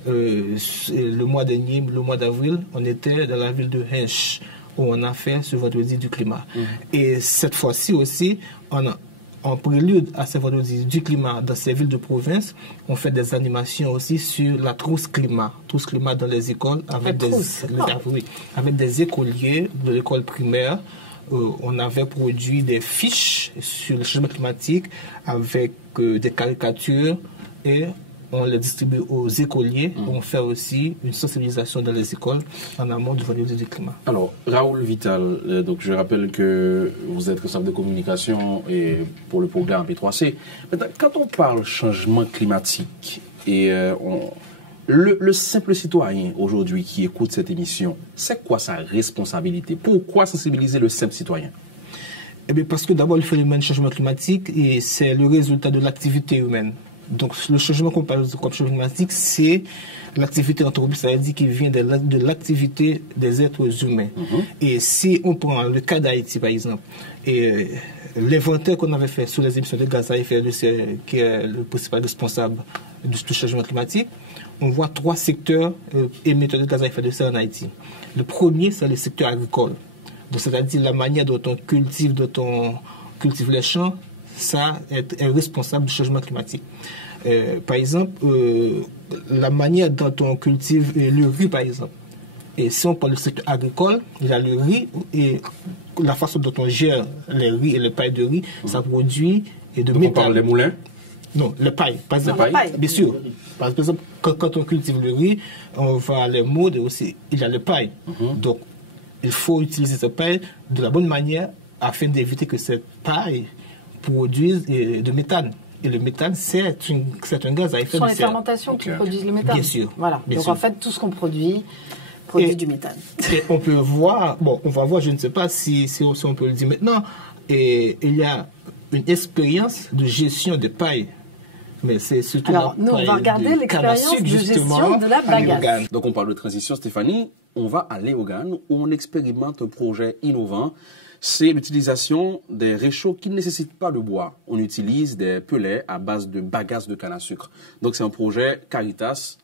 Le mois dernier, le mois d'avril, on était dans la ville de Hench, où on a fait ce vendredi du climat. Et cette fois-ci aussi, en prélude à ces vendredis du climat dans ces villes de province, on fait des animations aussi sur la trousse climat dans les écoles avec des écoliers de l'école primaire on avait produit des fiches sur le changement climatique avec des caricatures et on les distribue aux écoliers. On fait aussi une sensibilisation dans les écoles en amont du vendredi du climat. Alors, Raoul Vital, donc je rappelle que vous êtes responsable de communication et pour le programme P3C. Maintenant, quand on parle changement climatique et le simple citoyen aujourd'hui qui écoute cette émission, c'est quoi sa responsabilité? Pourquoi sensibiliser le simple citoyen? Eh bien, parce que d'abord, le phénomène changement climatique, c'est le résultat de l'activité humaine. Donc, le changement qu'on parle comme changement climatique, c'est l'activité anthropique, c'est-à-dire qui vient de l'activité des êtres humains. Et si on prend le cas d'Haïti, par exemple, et l'inventaire qu'on avait fait sur les émissions de gaz à effet de serre, qui est le principal responsable du changement climatique, on voit 3 secteurs émetteurs de gaz à effet de serre en Haïti. Le premier, c'est le secteur agricole. Donc, c'est-à-dire la manière dont on cultive les champs, ça est responsable du changement climatique. Par exemple, la manière dont on cultive le riz, par exemple. Et si on parle du secteur agricole, il y a le riz et la façon dont on gère les riz et les pailles de riz, ça produit de méthane. On parle des moulins? Non, les pailles. Par exemple, bien sûr. Par exemple, quand on cultive le riz, on va les moudre et aussi il y a les pailles. Donc, il faut utiliser ces pailles de la bonne manière afin d'éviter que cette paille produise de méthane. Et le méthane, c'est un gaz à effet de serre. Ce sont les fermentations qui produisent le méthane. Bien sûr. Voilà. Bien Donc sûr. en fait, tout ce qu'on produit du méthane. Et on peut voir, on va voir, je ne sais pas si on peut le dire maintenant, et il y a une expérience de gestion de paille. Mais c'est surtout alors, nous, on va regarder l'expérience de gestion de la bagasse. Donc, on parle de transition, Stéphanie. On va à Léogane, où on expérimente un projet innovant. C'est l'utilisation des réchauds qui ne nécessitent pas de bois. On utilise des pellets à base de bagasse de canne à sucre. Donc, c'est un projet Caritas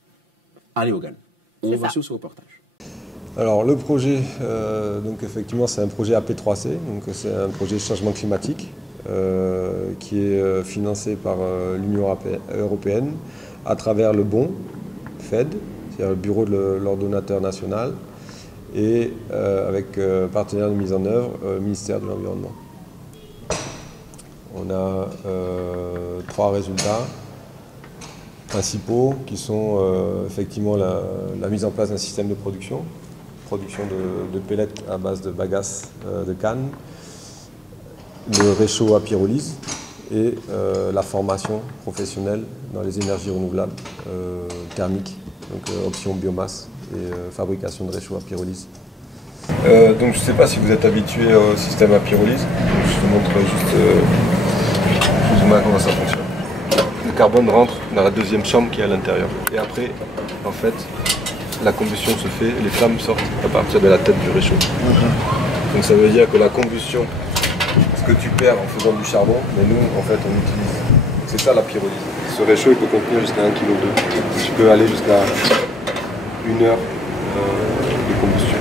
à Léogane. On va sur ce reportage. Alors, le projet, donc effectivement, c'est un projet AP3C. Donc, c'est un projet de changement climatique. Qui est financé par l'Union européenne à travers le BON, FED, c'est-à-dire le Bureau de l'ordonnateur national, et avec partenaire de mise en œuvre, ministère de l'Environnement. On a 3 résultats principaux qui sont effectivement la mise en place d'un système de production de pellets à base de bagasse de canne, le réchaud à pyrolyse et la formation professionnelle dans les énergies renouvelables thermiques, donc option biomasse et fabrication de réchaud à pyrolyse. Donc je ne sais pas si vous êtes habitué au système à pyrolyse, je vous montre juste plus ou moins comment ça fonctionne. Le carbone rentre dans la deuxième chambre qui est à l'intérieur et après, en fait, la combustion se fait et les flammes sortent à partir de la tête du réchaud. Donc ça veut dire que la combustion, ce que tu perds en faisant du charbon, mais nous, en fait, on utilise. C'est ça la pyrolyse. Ce réchaud, il peut contenir jusqu'à 1,2 kg. Tu peux aller jusqu'à 1 heure de combustion.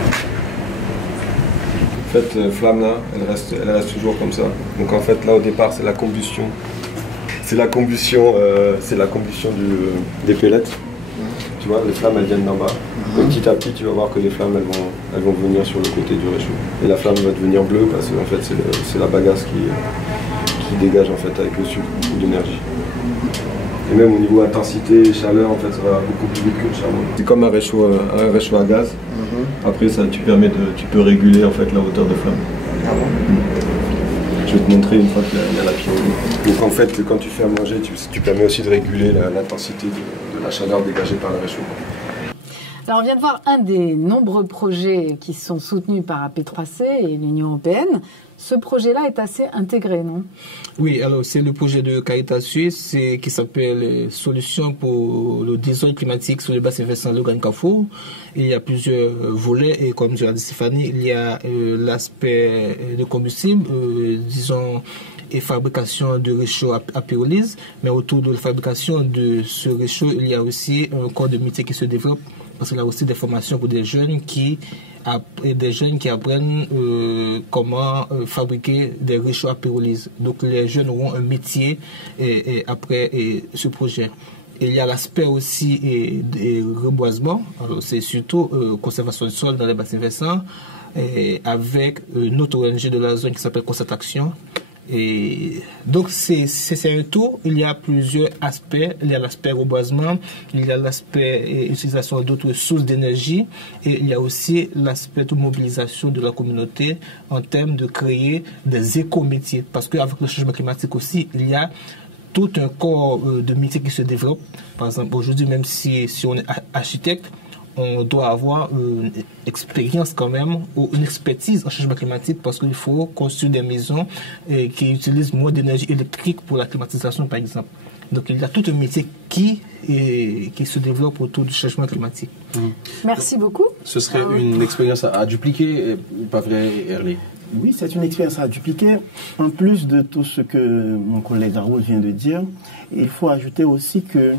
En fait, la flamme là, elle reste toujours comme ça. Donc en fait, là, au départ, c'est la combustion. C'est la combustion des pellets. Tu vois, les flammes, elles viennent d'en bas. Donc, petit à petit, tu vas voir que les flammes, elles vont venir sur le côté du réchaud. Et la flamme va devenir bleue parce que en fait, c'est la bagasse qui dégage en fait avec le sucre beaucoup d'énergie. Et même au niveau intensité et chaleur, en fait, ça va beaucoup plus vite que le charbon. C'est comme un réchaud à gaz. Après, ça, tu peux réguler en fait la hauteur de flamme. Je vais te montrer une fois qu'il y a la pyrolyse. Donc en fait, quand tu fais à manger, tu permets aussi de réguler l'intensité de la chaleur dégagée par le réchaud. Alors on vient de voir un des nombreux projets qui sont soutenus par AP3C et l'Union européenne. Ce projet-là est assez intégré, non? Oui, alors c'est le projet de Caritas Suisse qui s'appelle Solutions pour le désordre climatique sur le bassin versant Léogane-Carrefour. Il y a plusieurs volets et comme je l'ai dit Stéphanie, il y a l'aspect de combustible, disons, et fabrication de réchaud à pyrolyse, mais autour de la fabrication de ce réchaud, il y a aussi un corps de métier qui se développe parce qu'il y a aussi des formations pour des jeunes qui apprennent comment fabriquer des réchauds à pyrolyse. Donc les jeunes auront un métier après ce projet. il y a l'aspect aussi et reboisement. Alors, c'est surtout conservation du sol dans les bassins versants, avec notre ONG de la zone qui s'appelle Constat Action. Et donc c'est un tout. Il y a plusieurs aspects. Il y a l'aspect reboisement, il y a l'aspect utilisation d'autres sources d'énergie, et il y a aussi l'aspect de mobilisation de la communauté en termes de créer des écométiers. Parce qu'avec le changement climatique aussi, il y a tout un corps de métiers qui se développe. Par exemple, aujourd'hui, même si on est architecte, on doit avoir une expérience quand même, ou une expertise en changement climatique, parce qu'il faut construire des maisons qui utilisent moins d'énergie électrique pour la climatisation, par exemple. Donc il y a tout un métier qui se développe autour du changement climatique. Merci beaucoup. Ce serait une expérience à dupliquer, pas vrai, Herlé? Oui, c'est une expérience à dupliquer. En plus de tout ce que mon collègue Raoul vient de dire, il faut ajouter aussi que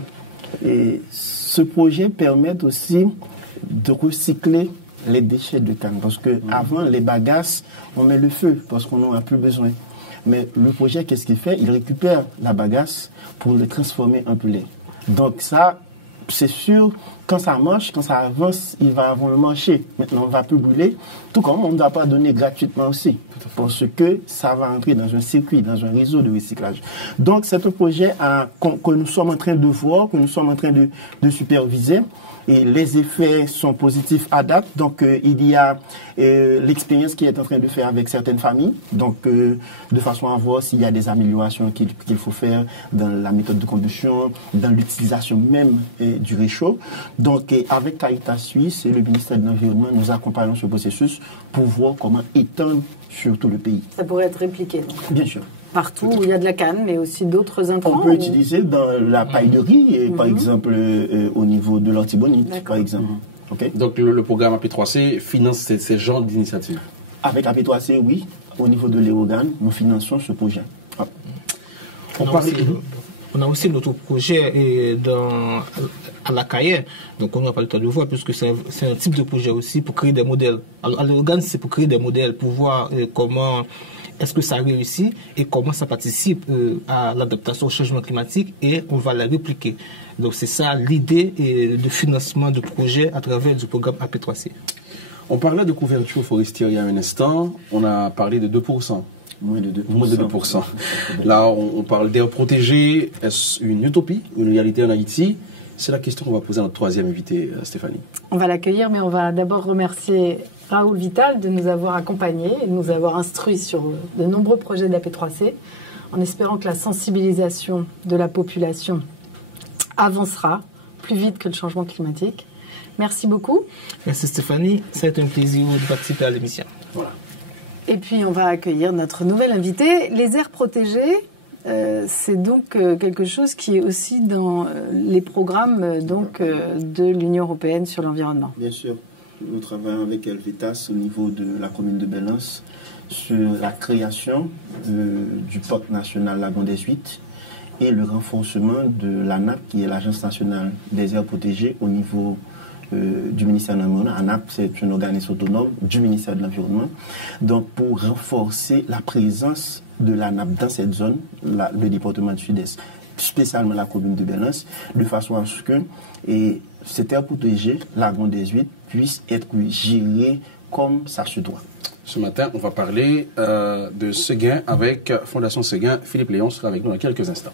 ce projet permet aussi de recycler les déchets de canne. Parce qu'avant, les bagasses, on met le feu parce qu'on n'en a plus besoin. Mais le projet, qu'est-ce qu'il fait? Il récupère la bagasse pour le transformer en pellet. Donc ça, c'est sûr, quand ça marche, quand ça avance, il va avoir le marché. Maintenant, on ne va plus brûler. Tout comme on ne va pas donner gratuitement aussi. Parce que ça va entrer dans un circuit, dans un réseau de recyclage. Donc, c'est un projet que nous sommes en train de voir, que nous sommes en train de superviser. Et les effets sont positifs à date. Donc, il y a l'expérience qui est en train de faire avec certaines familles. Donc, de façon à voir s'il y a des améliorations qu'il faut faire dans la méthode de combustion, dans l'utilisation même du réchaud. Donc, avec Caritas Suisse et le ministère de l'Environnement, nous accompagnons ce processus pour voir comment étendre sur tout le pays. Ça pourrait être répliqué, donc. Bien sûr. Partout où il y a de la canne, mais aussi d'autres intrants. On peut utiliser dans la paille de riz, et par exemple au niveau de l'ortibonite, par exemple. Okay. Donc le programme AP3C finance ces genres d'initiatives? Avec AP3C, oui. Au niveau de l'Erogan, nous finançons ce projet. Ah. On a aussi notre projet à la Caille, donc on n'a pas le temps de voir, puisque c'est un type de projet aussi pour créer des modèles. Alors, à l'Erogan, c'est pour créer des modèles, pour voir comment est-ce que ça réussit et comment ça participe à l'adaptation au changement climatique, et on va la répliquer. Donc c'est ça l'idée de financement de projet à travers du programme AP3C. On parlait de couverture forestière il y a un instant, on a parlé de 2%. Moins de 2%. Moins de 2%. Là, on parle d'air protégé. Est-ce une utopie, une réalité en Haïti? C'est la question qu'on va poser à notre troisième invité, Stéphanie. On va l'accueillir, mais on va d'abord remercier Raoul Vital de nous avoir accompagnés et de nous avoir instruits sur de nombreux projets d'AP3C, en espérant que la sensibilisation de la population avancera plus vite que le changement climatique. Merci beaucoup. Merci Stéphanie, c'est un plaisir de participer à l'émission. Voilà. Et puis on va accueillir notre nouvelle invitée. Les aires protégées, c'est donc quelque chose qui est aussi dans les programmes de l'Union européenne sur l'environnement. Bien sûr, nous travaillons avec Helvetas au niveau de la commune de Belens sur la création du parc national Lagon 18 et le renforcement de l'ANAP, qui est l'Agence nationale des aires protégées au niveau du ministère de l'Environnement. ANAP, c'est un organisme autonome du ministère de l'Environnement. Donc, pour renforcer la présence de l'ANAP dans cette zone, le département du Sud-Est, spécialement la commune de Belens, de façon à ce que cette aire protégée, Lagon 18, puisse être gérée comme ça se doit. Ce matin, on va parler de Seguin avec Fondation Seguin. Philippe Léon sera avec nous dans quelques instants.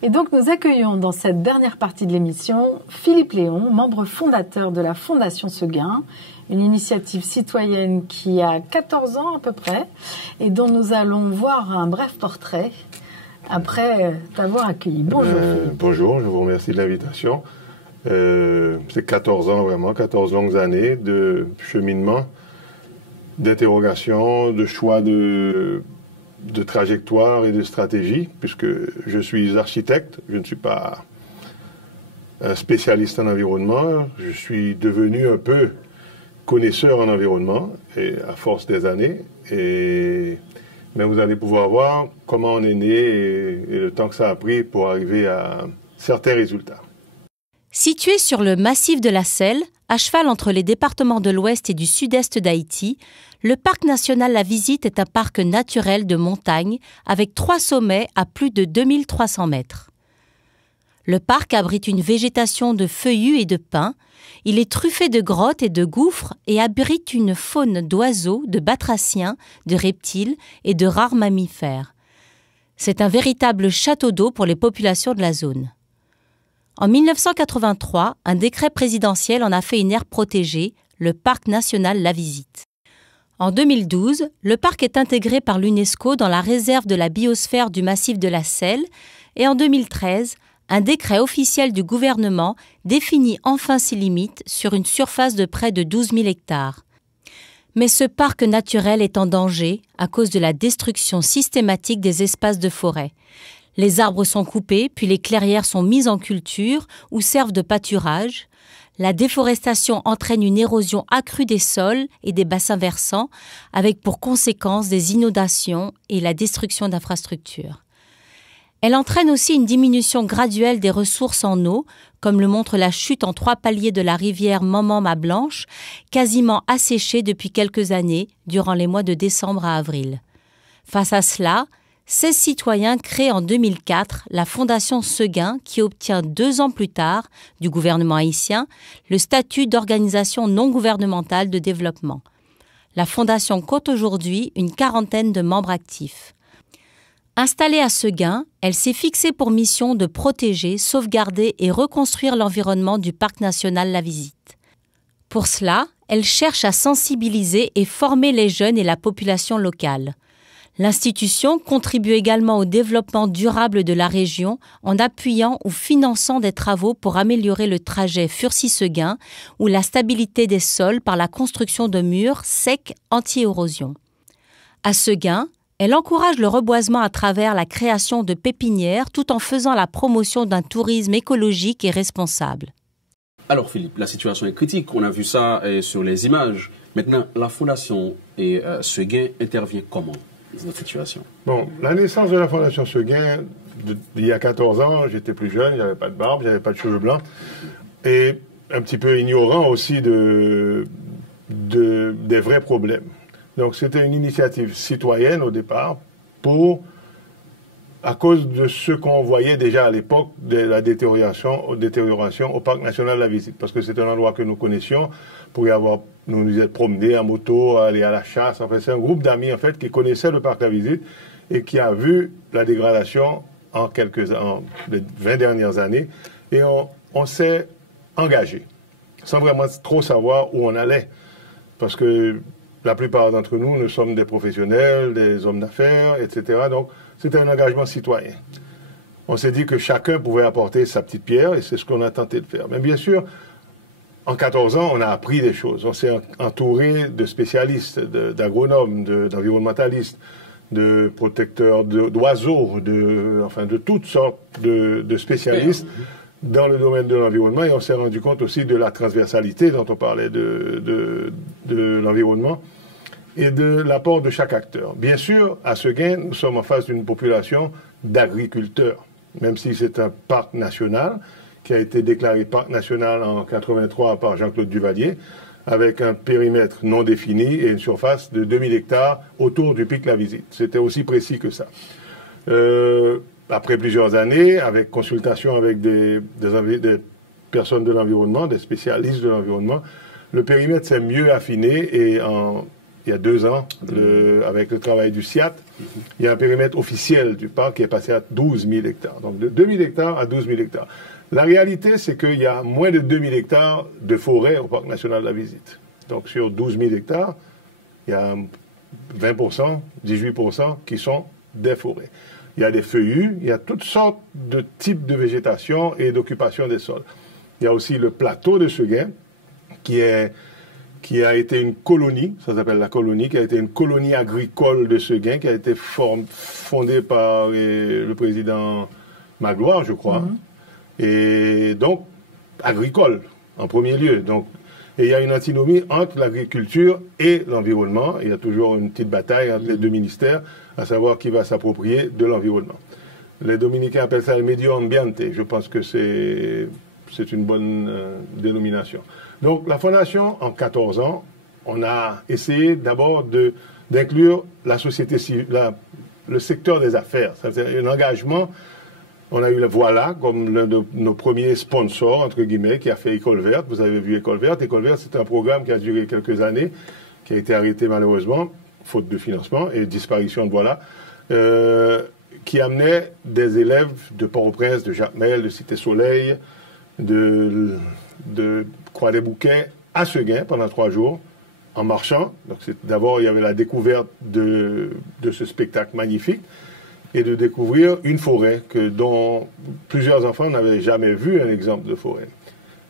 Et donc, nous accueillons dans cette dernière partie de l'émission Philippe Léon, membre fondateur de la Fondation Seguin, une initiative citoyenne qui a 14 ans à peu près, et dont nous allons voir un bref portrait après t'avoir accueilli. Bonjour Philippe. Bonjour, je vous remercie de l'invitation. C'est 14 ans vraiment, 14 longues années de cheminement, d'interrogation, de choix de trajectoire et de stratégie, puisque je suis architecte, je ne suis pas un spécialiste en environnement, je suis devenu un peu connaisseur en environnement, et à force des années, mais vous allez pouvoir voir comment on est né et le temps que ça a pris pour arriver à certains résultats. Situé sur le massif de la Selle, à cheval entre les départements de l'Ouest et du Sud-Est d'Haïti, le parc national La Visite est un parc naturel de montagne avec 3 sommets à plus de 2300 mètres. Le parc abrite une végétation de feuillus et de pins. Il est truffé de grottes et de gouffres et abrite une faune d'oiseaux, de batraciens, de reptiles et de rares mammifères. C'est un véritable château d'eau pour les populations de la zone. En 1983, un décret présidentiel en a fait une aire protégée, le parc national La Visite. En 2012, le parc est intégré par l'UNESCO dans la réserve de la biosphère du massif de la Selle et en 2013, un décret officiel du gouvernement définit enfin ses limites sur une surface de près de 12 000 hectares. Mais ce parc naturel est en danger à cause de la destruction systématique des espaces de forêt. Les arbres sont coupés, puis les clairières sont mises en culture ou servent de pâturage. La déforestation entraîne une érosion accrue des sols et des bassins versants, avec pour conséquence des inondations et la destruction d'infrastructures. Elle entraîne aussi une diminution graduelle des ressources en eau, comme le montre la chute en 3 paliers de la rivière Momama-Blanche, quasiment asséchée depuis quelques années, durant les mois de décembre à avril. Face à cela, 16 citoyens créent en 2004 la Fondation Seguin qui obtient 2 ans plus tard, du gouvernement haïtien, le statut d'organisation non gouvernementale de développement. La Fondation compte aujourd'hui une 40aine de membres actifs. Installée à Seguin, elle s'est fixée pour mission de protéger, sauvegarder et reconstruire l'environnement du parc national La Visite. Pour cela, elle cherche à sensibiliser et former les jeunes et la population locale. L'institution contribue également au développement durable de la région en appuyant ou finançant des travaux pour améliorer le trajet Furcy-Seguin ou la stabilité des sols par la construction de murs secs anti-érosion. À Seguin, elle encourage le reboisement à travers la création de pépinières tout en faisant la promotion d'un tourisme écologique et responsable. Alors Philippe, la situation est critique, on a vu ça sur les images. Maintenant, la Fondation et Seguin intervient comment dans cette situation? Bon, la naissance de la Fondation Seguin, il y a 14 ans, j'étais plus jeune, il n'y avait pas de barbe, il n'y avait pas de cheveux blancs, et un petit peu ignorant aussi des vrais problèmes. Donc c'était une initiative citoyenne au départ à cause de ce qu'on voyait déjà à l'époque de la détérioration au parc national de La Visite. Parce que c'est un endroit que nous connaissions pour nous nous être promenés en moto, aller à la chasse. En fait, c'est un groupe d'amis en fait qui connaissait le parc La Visite et qui a vu la dégradation en les 20 dernières années. Et on s'est engagé sans vraiment trop savoir où on allait. Parce que la plupart d'entre nous, nous sommes des professionnels, des hommes d'affaires, etc. Donc, c'était un engagement citoyen. On s'est dit que chacun pouvait apporter sa petite pierre et c'est ce qu'on a tenté de faire. Mais bien sûr, en 14 ans, on a appris des choses. On s'est entouré de spécialistes, d'agronomes, d'environnementalistes, de protecteurs d'oiseaux, de toutes sortes de spécialistes dans le domaine de l'environnement. Et on s'est rendu compte aussi de la transversalité dont on parlait de l'environnement et de l'apport de chaque acteur. Bien sûr, à Seguin, nous sommes en face d'une population d'agriculteurs, même si c'est un parc national qui a été déclaré parc national en 1983 par Jean-Claude Duvalier, avec un périmètre non défini et une surface de 2000 hectares autour du pic La Visite. C'était aussi précis que ça. Après plusieurs années, avec consultation avec des personnes de l'environnement, des spécialistes de l'environnement, le périmètre s'est mieux affiné et il y a 2 ans, avec le travail du SIAT, il y a un périmètre officiel du parc qui est passé à 12 000 hectares. Donc de 2 000 hectares à 12 000 hectares. La réalité, c'est qu'il y a moins de 2 000 hectares de forêt au parc national de La Visite. Donc sur 12 000 hectares, il y a 20%, 18% qui sont des forêts. Il y a des feuillus, il y a toutes sortes de types de végétation et d'occupation des sols. Il y a aussi le plateau de Seguin, qui a été une colonie, ça s'appelle la colonie, qui a été une colonie agricole de Seguin, qui a été fondée par le président Magloire, je crois. Et donc, agricole, en premier lieu. Donc, et il y a une antinomie entre l'agriculture et l'environnement. Il y a toujours une petite bataille entre les 2 ministères, à savoir qui va s'approprier de l'environnement. Les Dominicains appellent ça le medio ambiente. Je pense que c'est une bonne dénomination. Donc, la Fondation, en 14 ans, on a essayé d'abord d'inclure la société civile, le secteur des affaires. C'est un engagement On a eu le Voilà comme l'un de nos premiers sponsors, entre guillemets, qui a fait École Verte. Vous avez vu École Verte. École Verte, c'est un programme qui a duré quelques années, qui a été arrêté malheureusement, faute de financement et disparition de Voilà, qui amenait des élèves de Port-au-Prince, de Jacmel, de Cité-Soleil, de Croix-des-Bouquets à Seguin pendant 3 jours, en marchant. Donc d'abord, il y avait la découverte de ce spectacle magnifique et de découvrir une forêt dont plusieurs enfants n'avaient jamais vu un exemple de forêt.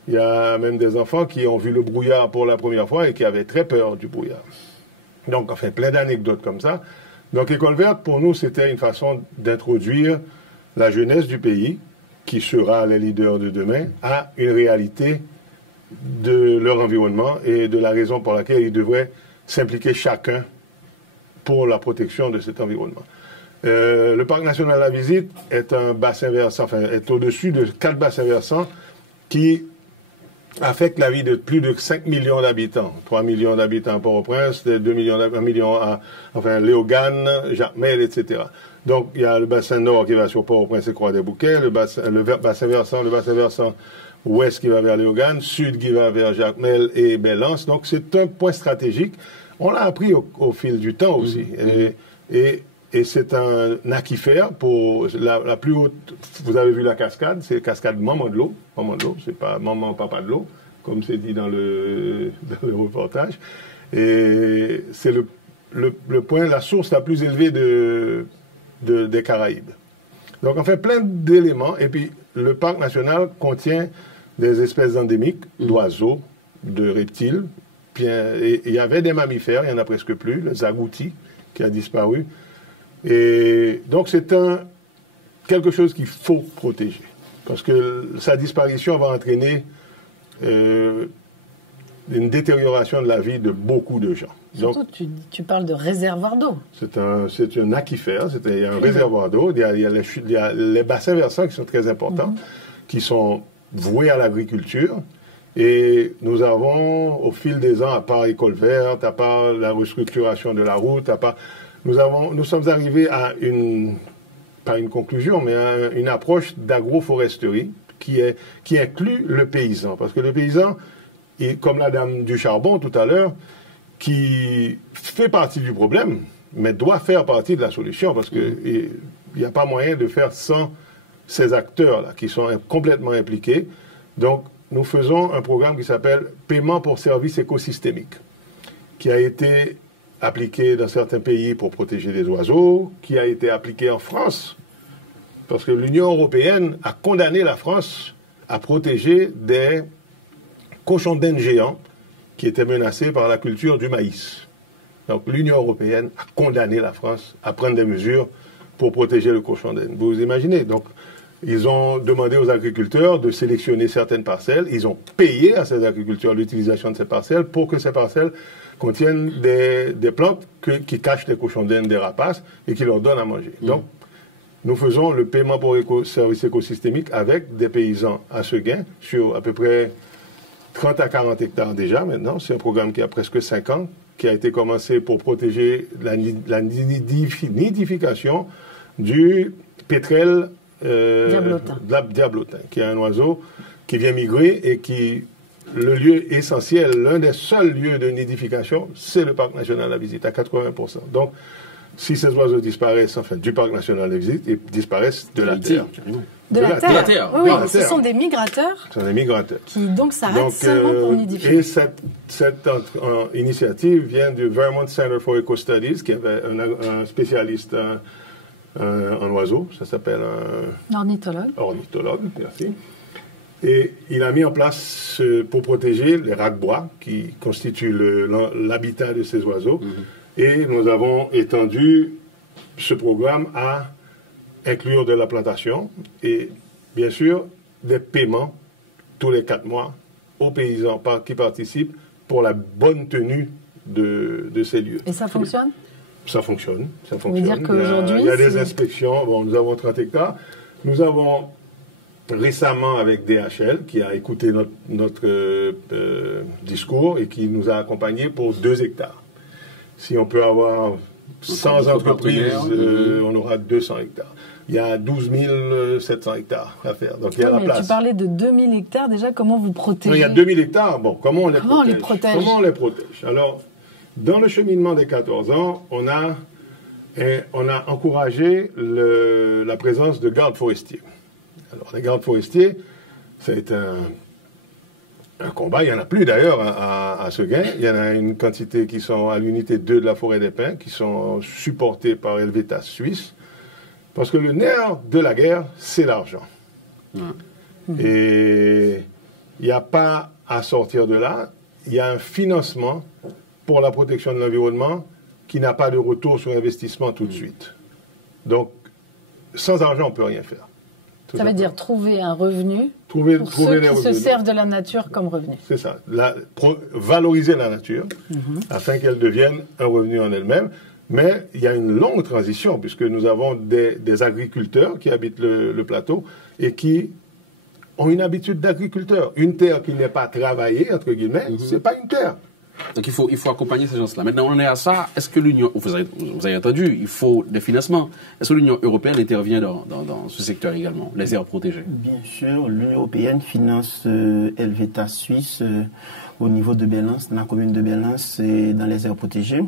Il y a même des enfants qui ont vu le brouillard pour la première fois et qui avaient très peur du brouillard. Donc, enfin, plein d'anecdotes comme ça. Donc, École Verte, pour nous, c'était une façon d'introduire la jeunesse du pays, qui sera les leaders de demain, à une réalité de leur environnement et de la raison pour laquelle ils devraient s'impliquer chacun pour la protection de cet environnement. Le parc national de la Visite est un bassin versant, enfin, est au-dessus de 4 bassins versants qui affectent la vie de plus de 5 millions d'habitants. 3 millions d'habitants à Port-au-Prince, 1 million à Léogane, Jacmel, etc. Donc, il y a le bassin nord qui va sur Port-au-Prince et Croix-des-Bouquets, le bassin versant ouest qui va vers Léogane, sud qui va vers Jacmel et Belance. Donc, c'est un point stratégique. On l'a appris au fil du temps aussi. Et c'est un aquifère pour la plus haute. Vous avez vu la cascade, c'est la cascade Maman de l'eau. Maman de l'eau, c'est pas Maman, Papa de l'eau, comme c'est dit dans le reportage. Et c'est le point, la source la plus élevée des Caraïbes. Donc on fait plein d'éléments. Et puis le parc national contient des espèces endémiques d'oiseaux, de reptiles. Et il y avait des mammifères, il n'y en a presque plus, le zagouti qui a disparu. Et donc c'est quelque chose qu'il faut protéger, parce que sa disparition va entraîner une détérioration de la vie de beaucoup de gens. Surtout, donc, tu parles de réservoir d'eau. C'est un aquifère, il y a un réservoir d'eau, il y a les bassins versants qui sont très importants, qui sont voués à l'agriculture. Et nous avons, au fil des ans, à part École Verte, à part la restructuration de la route, nous sommes arrivés à pas une conclusion, mais à une approche d'agroforesterie qui inclut le paysan. Parce que le paysan, comme la dame du charbon tout à l'heure, qui fait partie du problème, mais doit faire partie de la solution, parce qu'il n'y a pas moyen de faire sans ces acteurs-là, qui sont complètement impliqués. Donc, nous faisons un programme qui s'appelle Paiement pour services écosystémiques, qui a été appliqué dans certains pays pour protéger les oiseaux, qui a été appliqué en France, parce que l'Union européenne a condamné la France à protéger des cochons d'Inde géants qui étaient menacés par la culture du maïs. Donc l'Union européenne a condamné la France à prendre des mesures pour protéger le cochon d'Inde. Vous imaginez? Donc ils ont demandé aux agriculteurs de sélectionner certaines parcelles, ils ont payé à ces agriculteurs l'utilisation de ces parcelles pour que ces parcelles contiennent des plantes qui cachent les cochons d'Inde, des rapaces, et qui leur donnent à manger. Donc, nous faisons le paiement pour services écosystémiques avec des paysans à Seguin, sur à peu près 30 à 40 hectares déjà maintenant. C'est un programme qui a presque 5 ans, qui a été commencé pour protéger la nidification du pétrel diablotin, qui est un oiseau qui vient migrer et qui... Le lieu essentiel, l'un des seuls lieux de nidification, c'est le parc national de la Visite, à 80%. Donc, si ces oiseaux disparaissent, enfin, du parc national de la Visite, ils disparaissent de la Terre. De la Terre. Oui, ce sont des migrateurs. Ce sont des migrateurs. Qui donc s'arrêtent seulement pour nidifier. Et cette initiative vient du Vermont Center for Eco Studies, qui avait un spécialiste en oiseaux, ça s'appelle un... Ornithologue. Ornithologue, merci. Et il a mis en place, pour protéger les rats de bois, qui constituent l'habitat de ces oiseaux. Et nous avons étendu ce programme à inclure de la plantation et, bien sûr, des paiements tous les 4 mois aux paysans qui participent pour la bonne tenue de ces lieux. Et ça fonctionne? Ça fonctionne. Ça fonctionne. Dire qu'aujourd'hui, il y a des inspections. Bon, nous avons 30 hectares. Nous avons... récemment avec DHL, qui a écouté notre discours et qui nous a accompagnés pour 2 hectares. Si on peut avoir 100 entreprises, on aura 200 hectares. il y a 12 700 hectares à faire. Donc il y a la place. Tu parlais de 2000 hectares déjà, comment vous protégez? Non, il y a 2000 hectares, bon, comment on les protège? Comment on les protège? Alors, dans le cheminement des 14 ans, on a encouragé la présence de gardes forestiers. Alors, les gardes forestiers, ça a été un combat. Il n'y en a plus d'ailleurs à Seguin. Il y en a une quantité qui sont à l'unité 2 de la forêt des Pins, qui sont supportés par Helvetas Suisse. Parce que le nerf de la guerre, c'est l'argent. Et il n'y a pas à sortir de là. Il y a un financement pour la protection de l'environnement qui n'a pas de retour sur investissement tout de suite. Donc, sans argent, on ne peut rien faire. Ça veut dire trouver un revenu pour ceux qui se servent de la nature comme revenu. C'est ça. Valoriser la nature afin qu'elle devienne un revenu en elle-même. Mais il y a une longue transition puisque nous avons des agriculteurs qui habitent le plateau et qui ont une habitude d'agriculteur. Une terre qui n'est pas travaillée, entre guillemets, c'est pas une terre. Donc il faut accompagner ces gens-là. Maintenant, on est à ça. Est-ce que l'Union, vous avez entendu, il faut des financements. Est-ce que l'Union européenne intervient dans ce secteur également, les aires protégées? Bien sûr, l'Union européenne finance Helvetas Suisse au niveau de Belens, dans la commune de Belens et dans les aires protégées.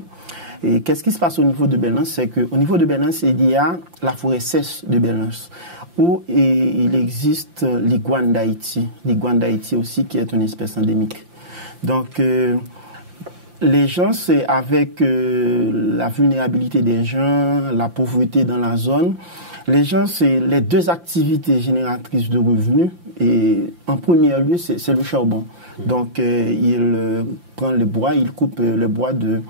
Et qu'est-ce qui se passe au niveau de Belens? C'est qu'au niveau de Belens, il y a la forêt sèche de Belens, où il existe l'iguane d'Haïti. L'iguane d'Haïti aussi, qui est une espèce endémique. Donc, les gens, c'est avec la vulnérabilité des gens, la pauvreté dans la zone, les gens, c'est les deux activités génératrices de revenus. Et en premier lieu, c'est le charbon. Donc, il prend le bois, il coupe le bois de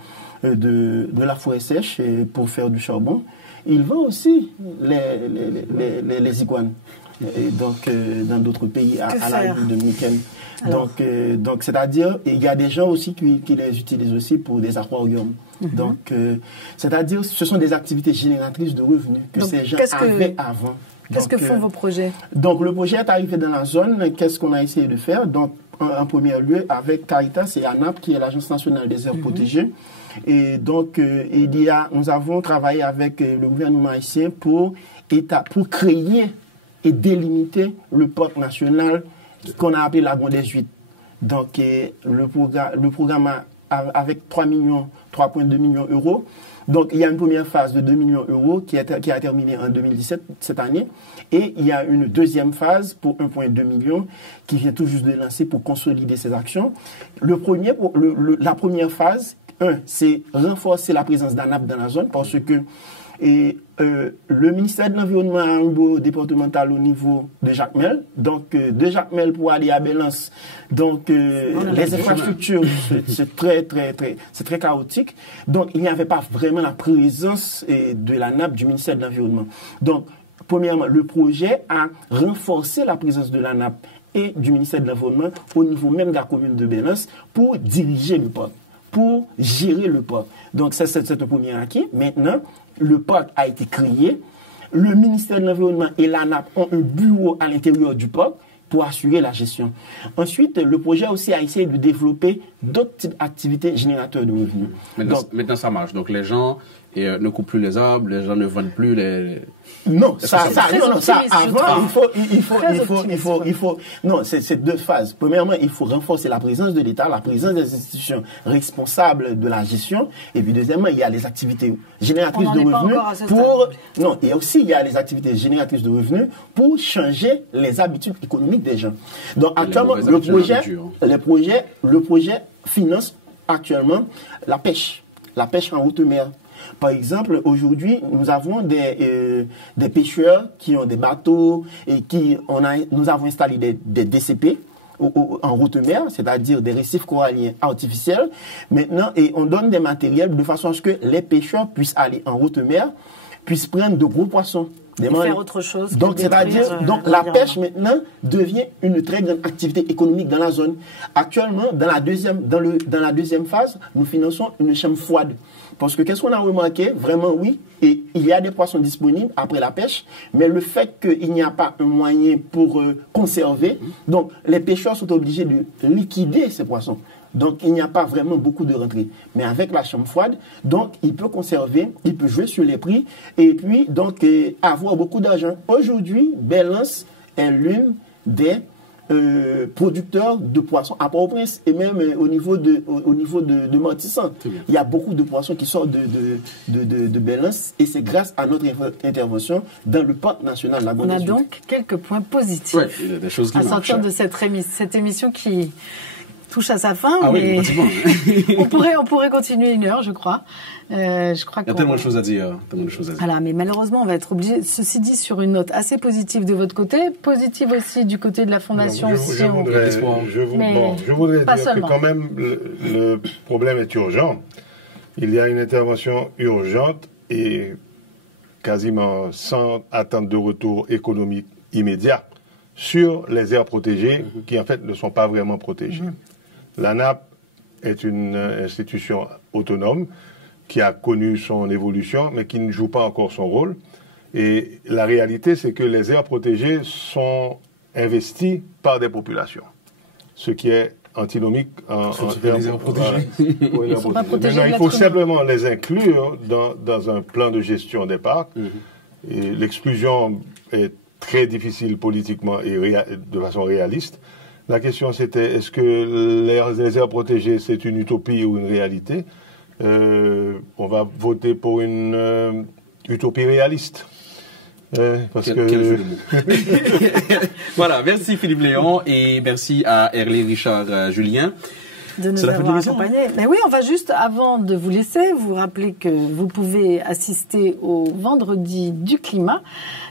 la forêt sèche pour faire du charbon. Il vend aussi les iguanes. Et donc, dans d'autres pays, à la République dominicaine. Donc, c'est-à-dire, il y a des gens aussi qui les utilisent aussi pour des aquariums. Donc, c'est-à-dire, ce sont des activités génératrices de revenus que ces gens avaient avant. Qu'est-ce que font vos projets? Donc, le projet est arrivé dans la zone. Qu'est-ce qu'on a essayé de faire? Donc, en premier lieu, avec Caritas et ANAP, qui est l'Agence nationale des aires protégées. Et donc, nous avons travaillé avec le gouvernement haïtien pour créer et délimiter le parc national qu'on a appelé la Gondes 8. Donc, le programme avec 3,2 millions d'euros. Donc, il y a une première phase de 2 millions d'euros qui a terminé en 2017, cette année. Et il y a une deuxième phase pour 1,2 million qui vient tout juste de lancer pour consolider ces actions. La première phase, c'est renforcer la présence d'ANAP dans la zone parce que le ministère de l'Environnement a un bureau départemental au niveau de Jacmel. Donc, de Jacmel pour aller à Belens, donc les infrastructures, c'est très chaotique. Donc, il n'y avait pas vraiment la présence de l'ANAP du ministère de l'Environnement. Donc, premièrement, le projet a renforcé la présence de l'ANAP et du ministère de l'Environnement au niveau même de la commune de Belens pour diriger le parc, pour gérer le parc. Donc, c'est un premier acquis. Maintenant, le parc a été créé. Le ministère de l'Environnement et l'ANAP ont un bureau à l'intérieur du parc pour assurer la gestion. Ensuite, le projet aussi a essayé de développer d'autres types d'activités générateurs de revenus. Maintenant, ça marche. Donc, les gens ne coupent plus les arbres, les gens ne vendent plus les... Non, ça avant, il faut... Non, c'est deux phases. Premièrement, il faut renforcer la présence de l'État, la présence des institutions responsables de la gestion. Et puis, deuxièmement, il y a les activités génératrices de revenus Non, et aussi, il y a les activités génératrices de revenus pour changer les habitudes économiques des gens. Donc, actuellement, le projet finance actuellement la pêche en haute mer. Par exemple, aujourd'hui, nous avons des pêcheurs qui ont des bateaux et nous avons installé des DCP en haute mer, c'est-à-dire des récifs coralliens artificiels. Maintenant, et on donne des matériels de façon à ce que les pêcheurs puissent aller en haute mer, puissent prendre de gros poissons. Faire autre chose. Donc, c'est-à-dire, la pêche maintenant devient une très grande activité économique dans la zone. Actuellement, dans la deuxième phase, nous finançons une chambre froide. Parce que qu'est-ce qu'on a remarqué? Vraiment, oui, et il y a des poissons disponibles après la pêche, mais le fait qu'il n'y a pas un moyen pour conserver, donc les pêcheurs sont obligés de liquider ces poissons. Donc, il n'y a pas vraiment beaucoup de rentrées. Mais avec la chambre froide, donc, il peut conserver, il peut jouer sur les prix et puis, donc, avoir avoir beaucoup d'argent. Aujourd'hui, Belance est l'une des producteurs de poissons à Port-au-Prince et même au niveau de Martissant. Il y a beaucoup de poissons qui sortent de Belance et c'est grâce à notre intervention dans le parc national de la Bande. On a donc quelques points positifs des choses qui à sortir de cette émission qui touche à sa fin, mais on pourrait continuer 1 heure, je crois. Je crois il y a tellement de choses à dire. Voilà, mais malheureusement, on va être obligé, ceci dit, sur une note assez positive de votre côté, positive aussi du côté de la Fondation. Je voudrais dire que quand même, le problème est urgent. Il y a une intervention urgente et quasiment sans attente de retour économique immédiat sur les aires protégées qui, en fait, ne sont pas vraiment protégées. L'ANAP est une institution autonome qui a connu son évolution, mais qui ne joue pas encore son rôle. Et la réalité, c'est que les aires protégées sont investies par des populations, ce qui est antinomique en termes de protégées. Maintenant, il faut simplement les inclure dans un plan de gestion des parcs. Et l'exclusion est très difficile politiquement et de façon réaliste. La question, c'était, est-ce que les aires protégées, c'est une utopie ou une réalité? On va voter pour une utopie réaliste. Parce que... Voilà, merci Philippe Léon et merci à Herlé Richard Julien. De nous avoir accompagnés. Mais oui, on va juste, avant de vous laisser, vous rappeler que vous pouvez assister au Vendredi du climat,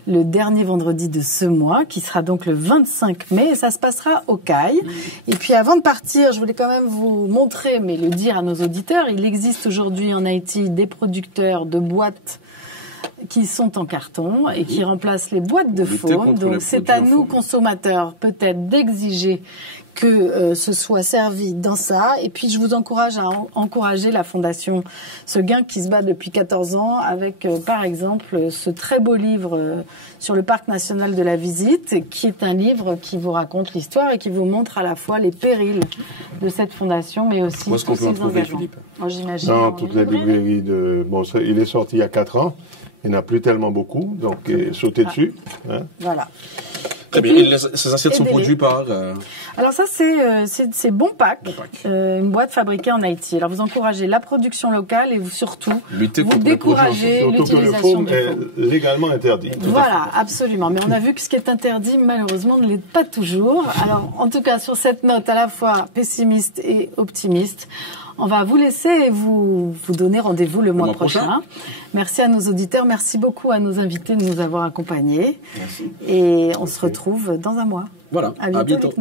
le dernier vendredi de ce mois, qui sera donc le 25 mai, et ça se passera au CAI. Et puis avant de partir, je voulais quand même vous montrer, mais le dire à nos auditeurs, il existe aujourd'hui en Haïti des producteurs de boîtes qui sont en carton et qui remplacent les boîtes de faune. Donc c'est à nous, consommateurs, peut-être d'exiger que ce soit servi dans ça. Et puis, je vous encourage à encourager la Fondation Seguin qui se bat depuis 14 ans avec, par exemple, ce très beau livre sur le Parc national de la Visite, qui est un livre qui vous raconte l'histoire et qui vous montre à la fois les périls de cette fondation, mais aussi tous ses engagements. Moi, j'imagine. Dans toutes les librairies de... Bon, il est sorti il y a 4 ans. Il n'y en a plus tellement beaucoup, donc sautez dessus. Hein. Voilà. Très bien. Ces assiettes sont produites par... Alors ça, c'est Bon Pack, une boîte fabriquée en Haïti. Alors vous encouragez la production locale et vous surtout vous découragez l'utilisation de faux. Légalement interdit. Voilà, absolument. Mais on a vu que ce qui est interdit, malheureusement, ne l'est pas toujours. Alors en tout cas, sur cette note à la fois pessimiste et optimiste, on va vous laisser et vous donner rendez-vous le mois prochain. Merci à nos auditeurs, merci beaucoup à nos invités de nous avoir accompagnés. Merci. Et on se retrouve dans un mois. Voilà, à bientôt.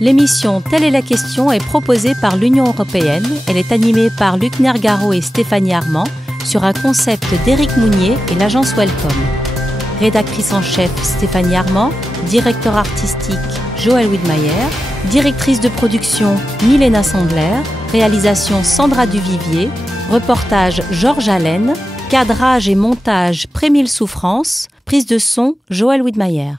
L'émission Telle est la question est proposée par l'Union européenne. Elle est animée par Luc Nergaro et Stéphanie Armand sur un concept d'Éric Mounier et l'agence Welcome. Rédactrice en chef Stéphanie Armand, directeur artistique Joël Widmayer, directrice de production Milena Sandler, réalisation Sandra Duvivier, reportage Georges Allen, cadrage et montage Prémile Souffrance, prise de son Joël Widmayer.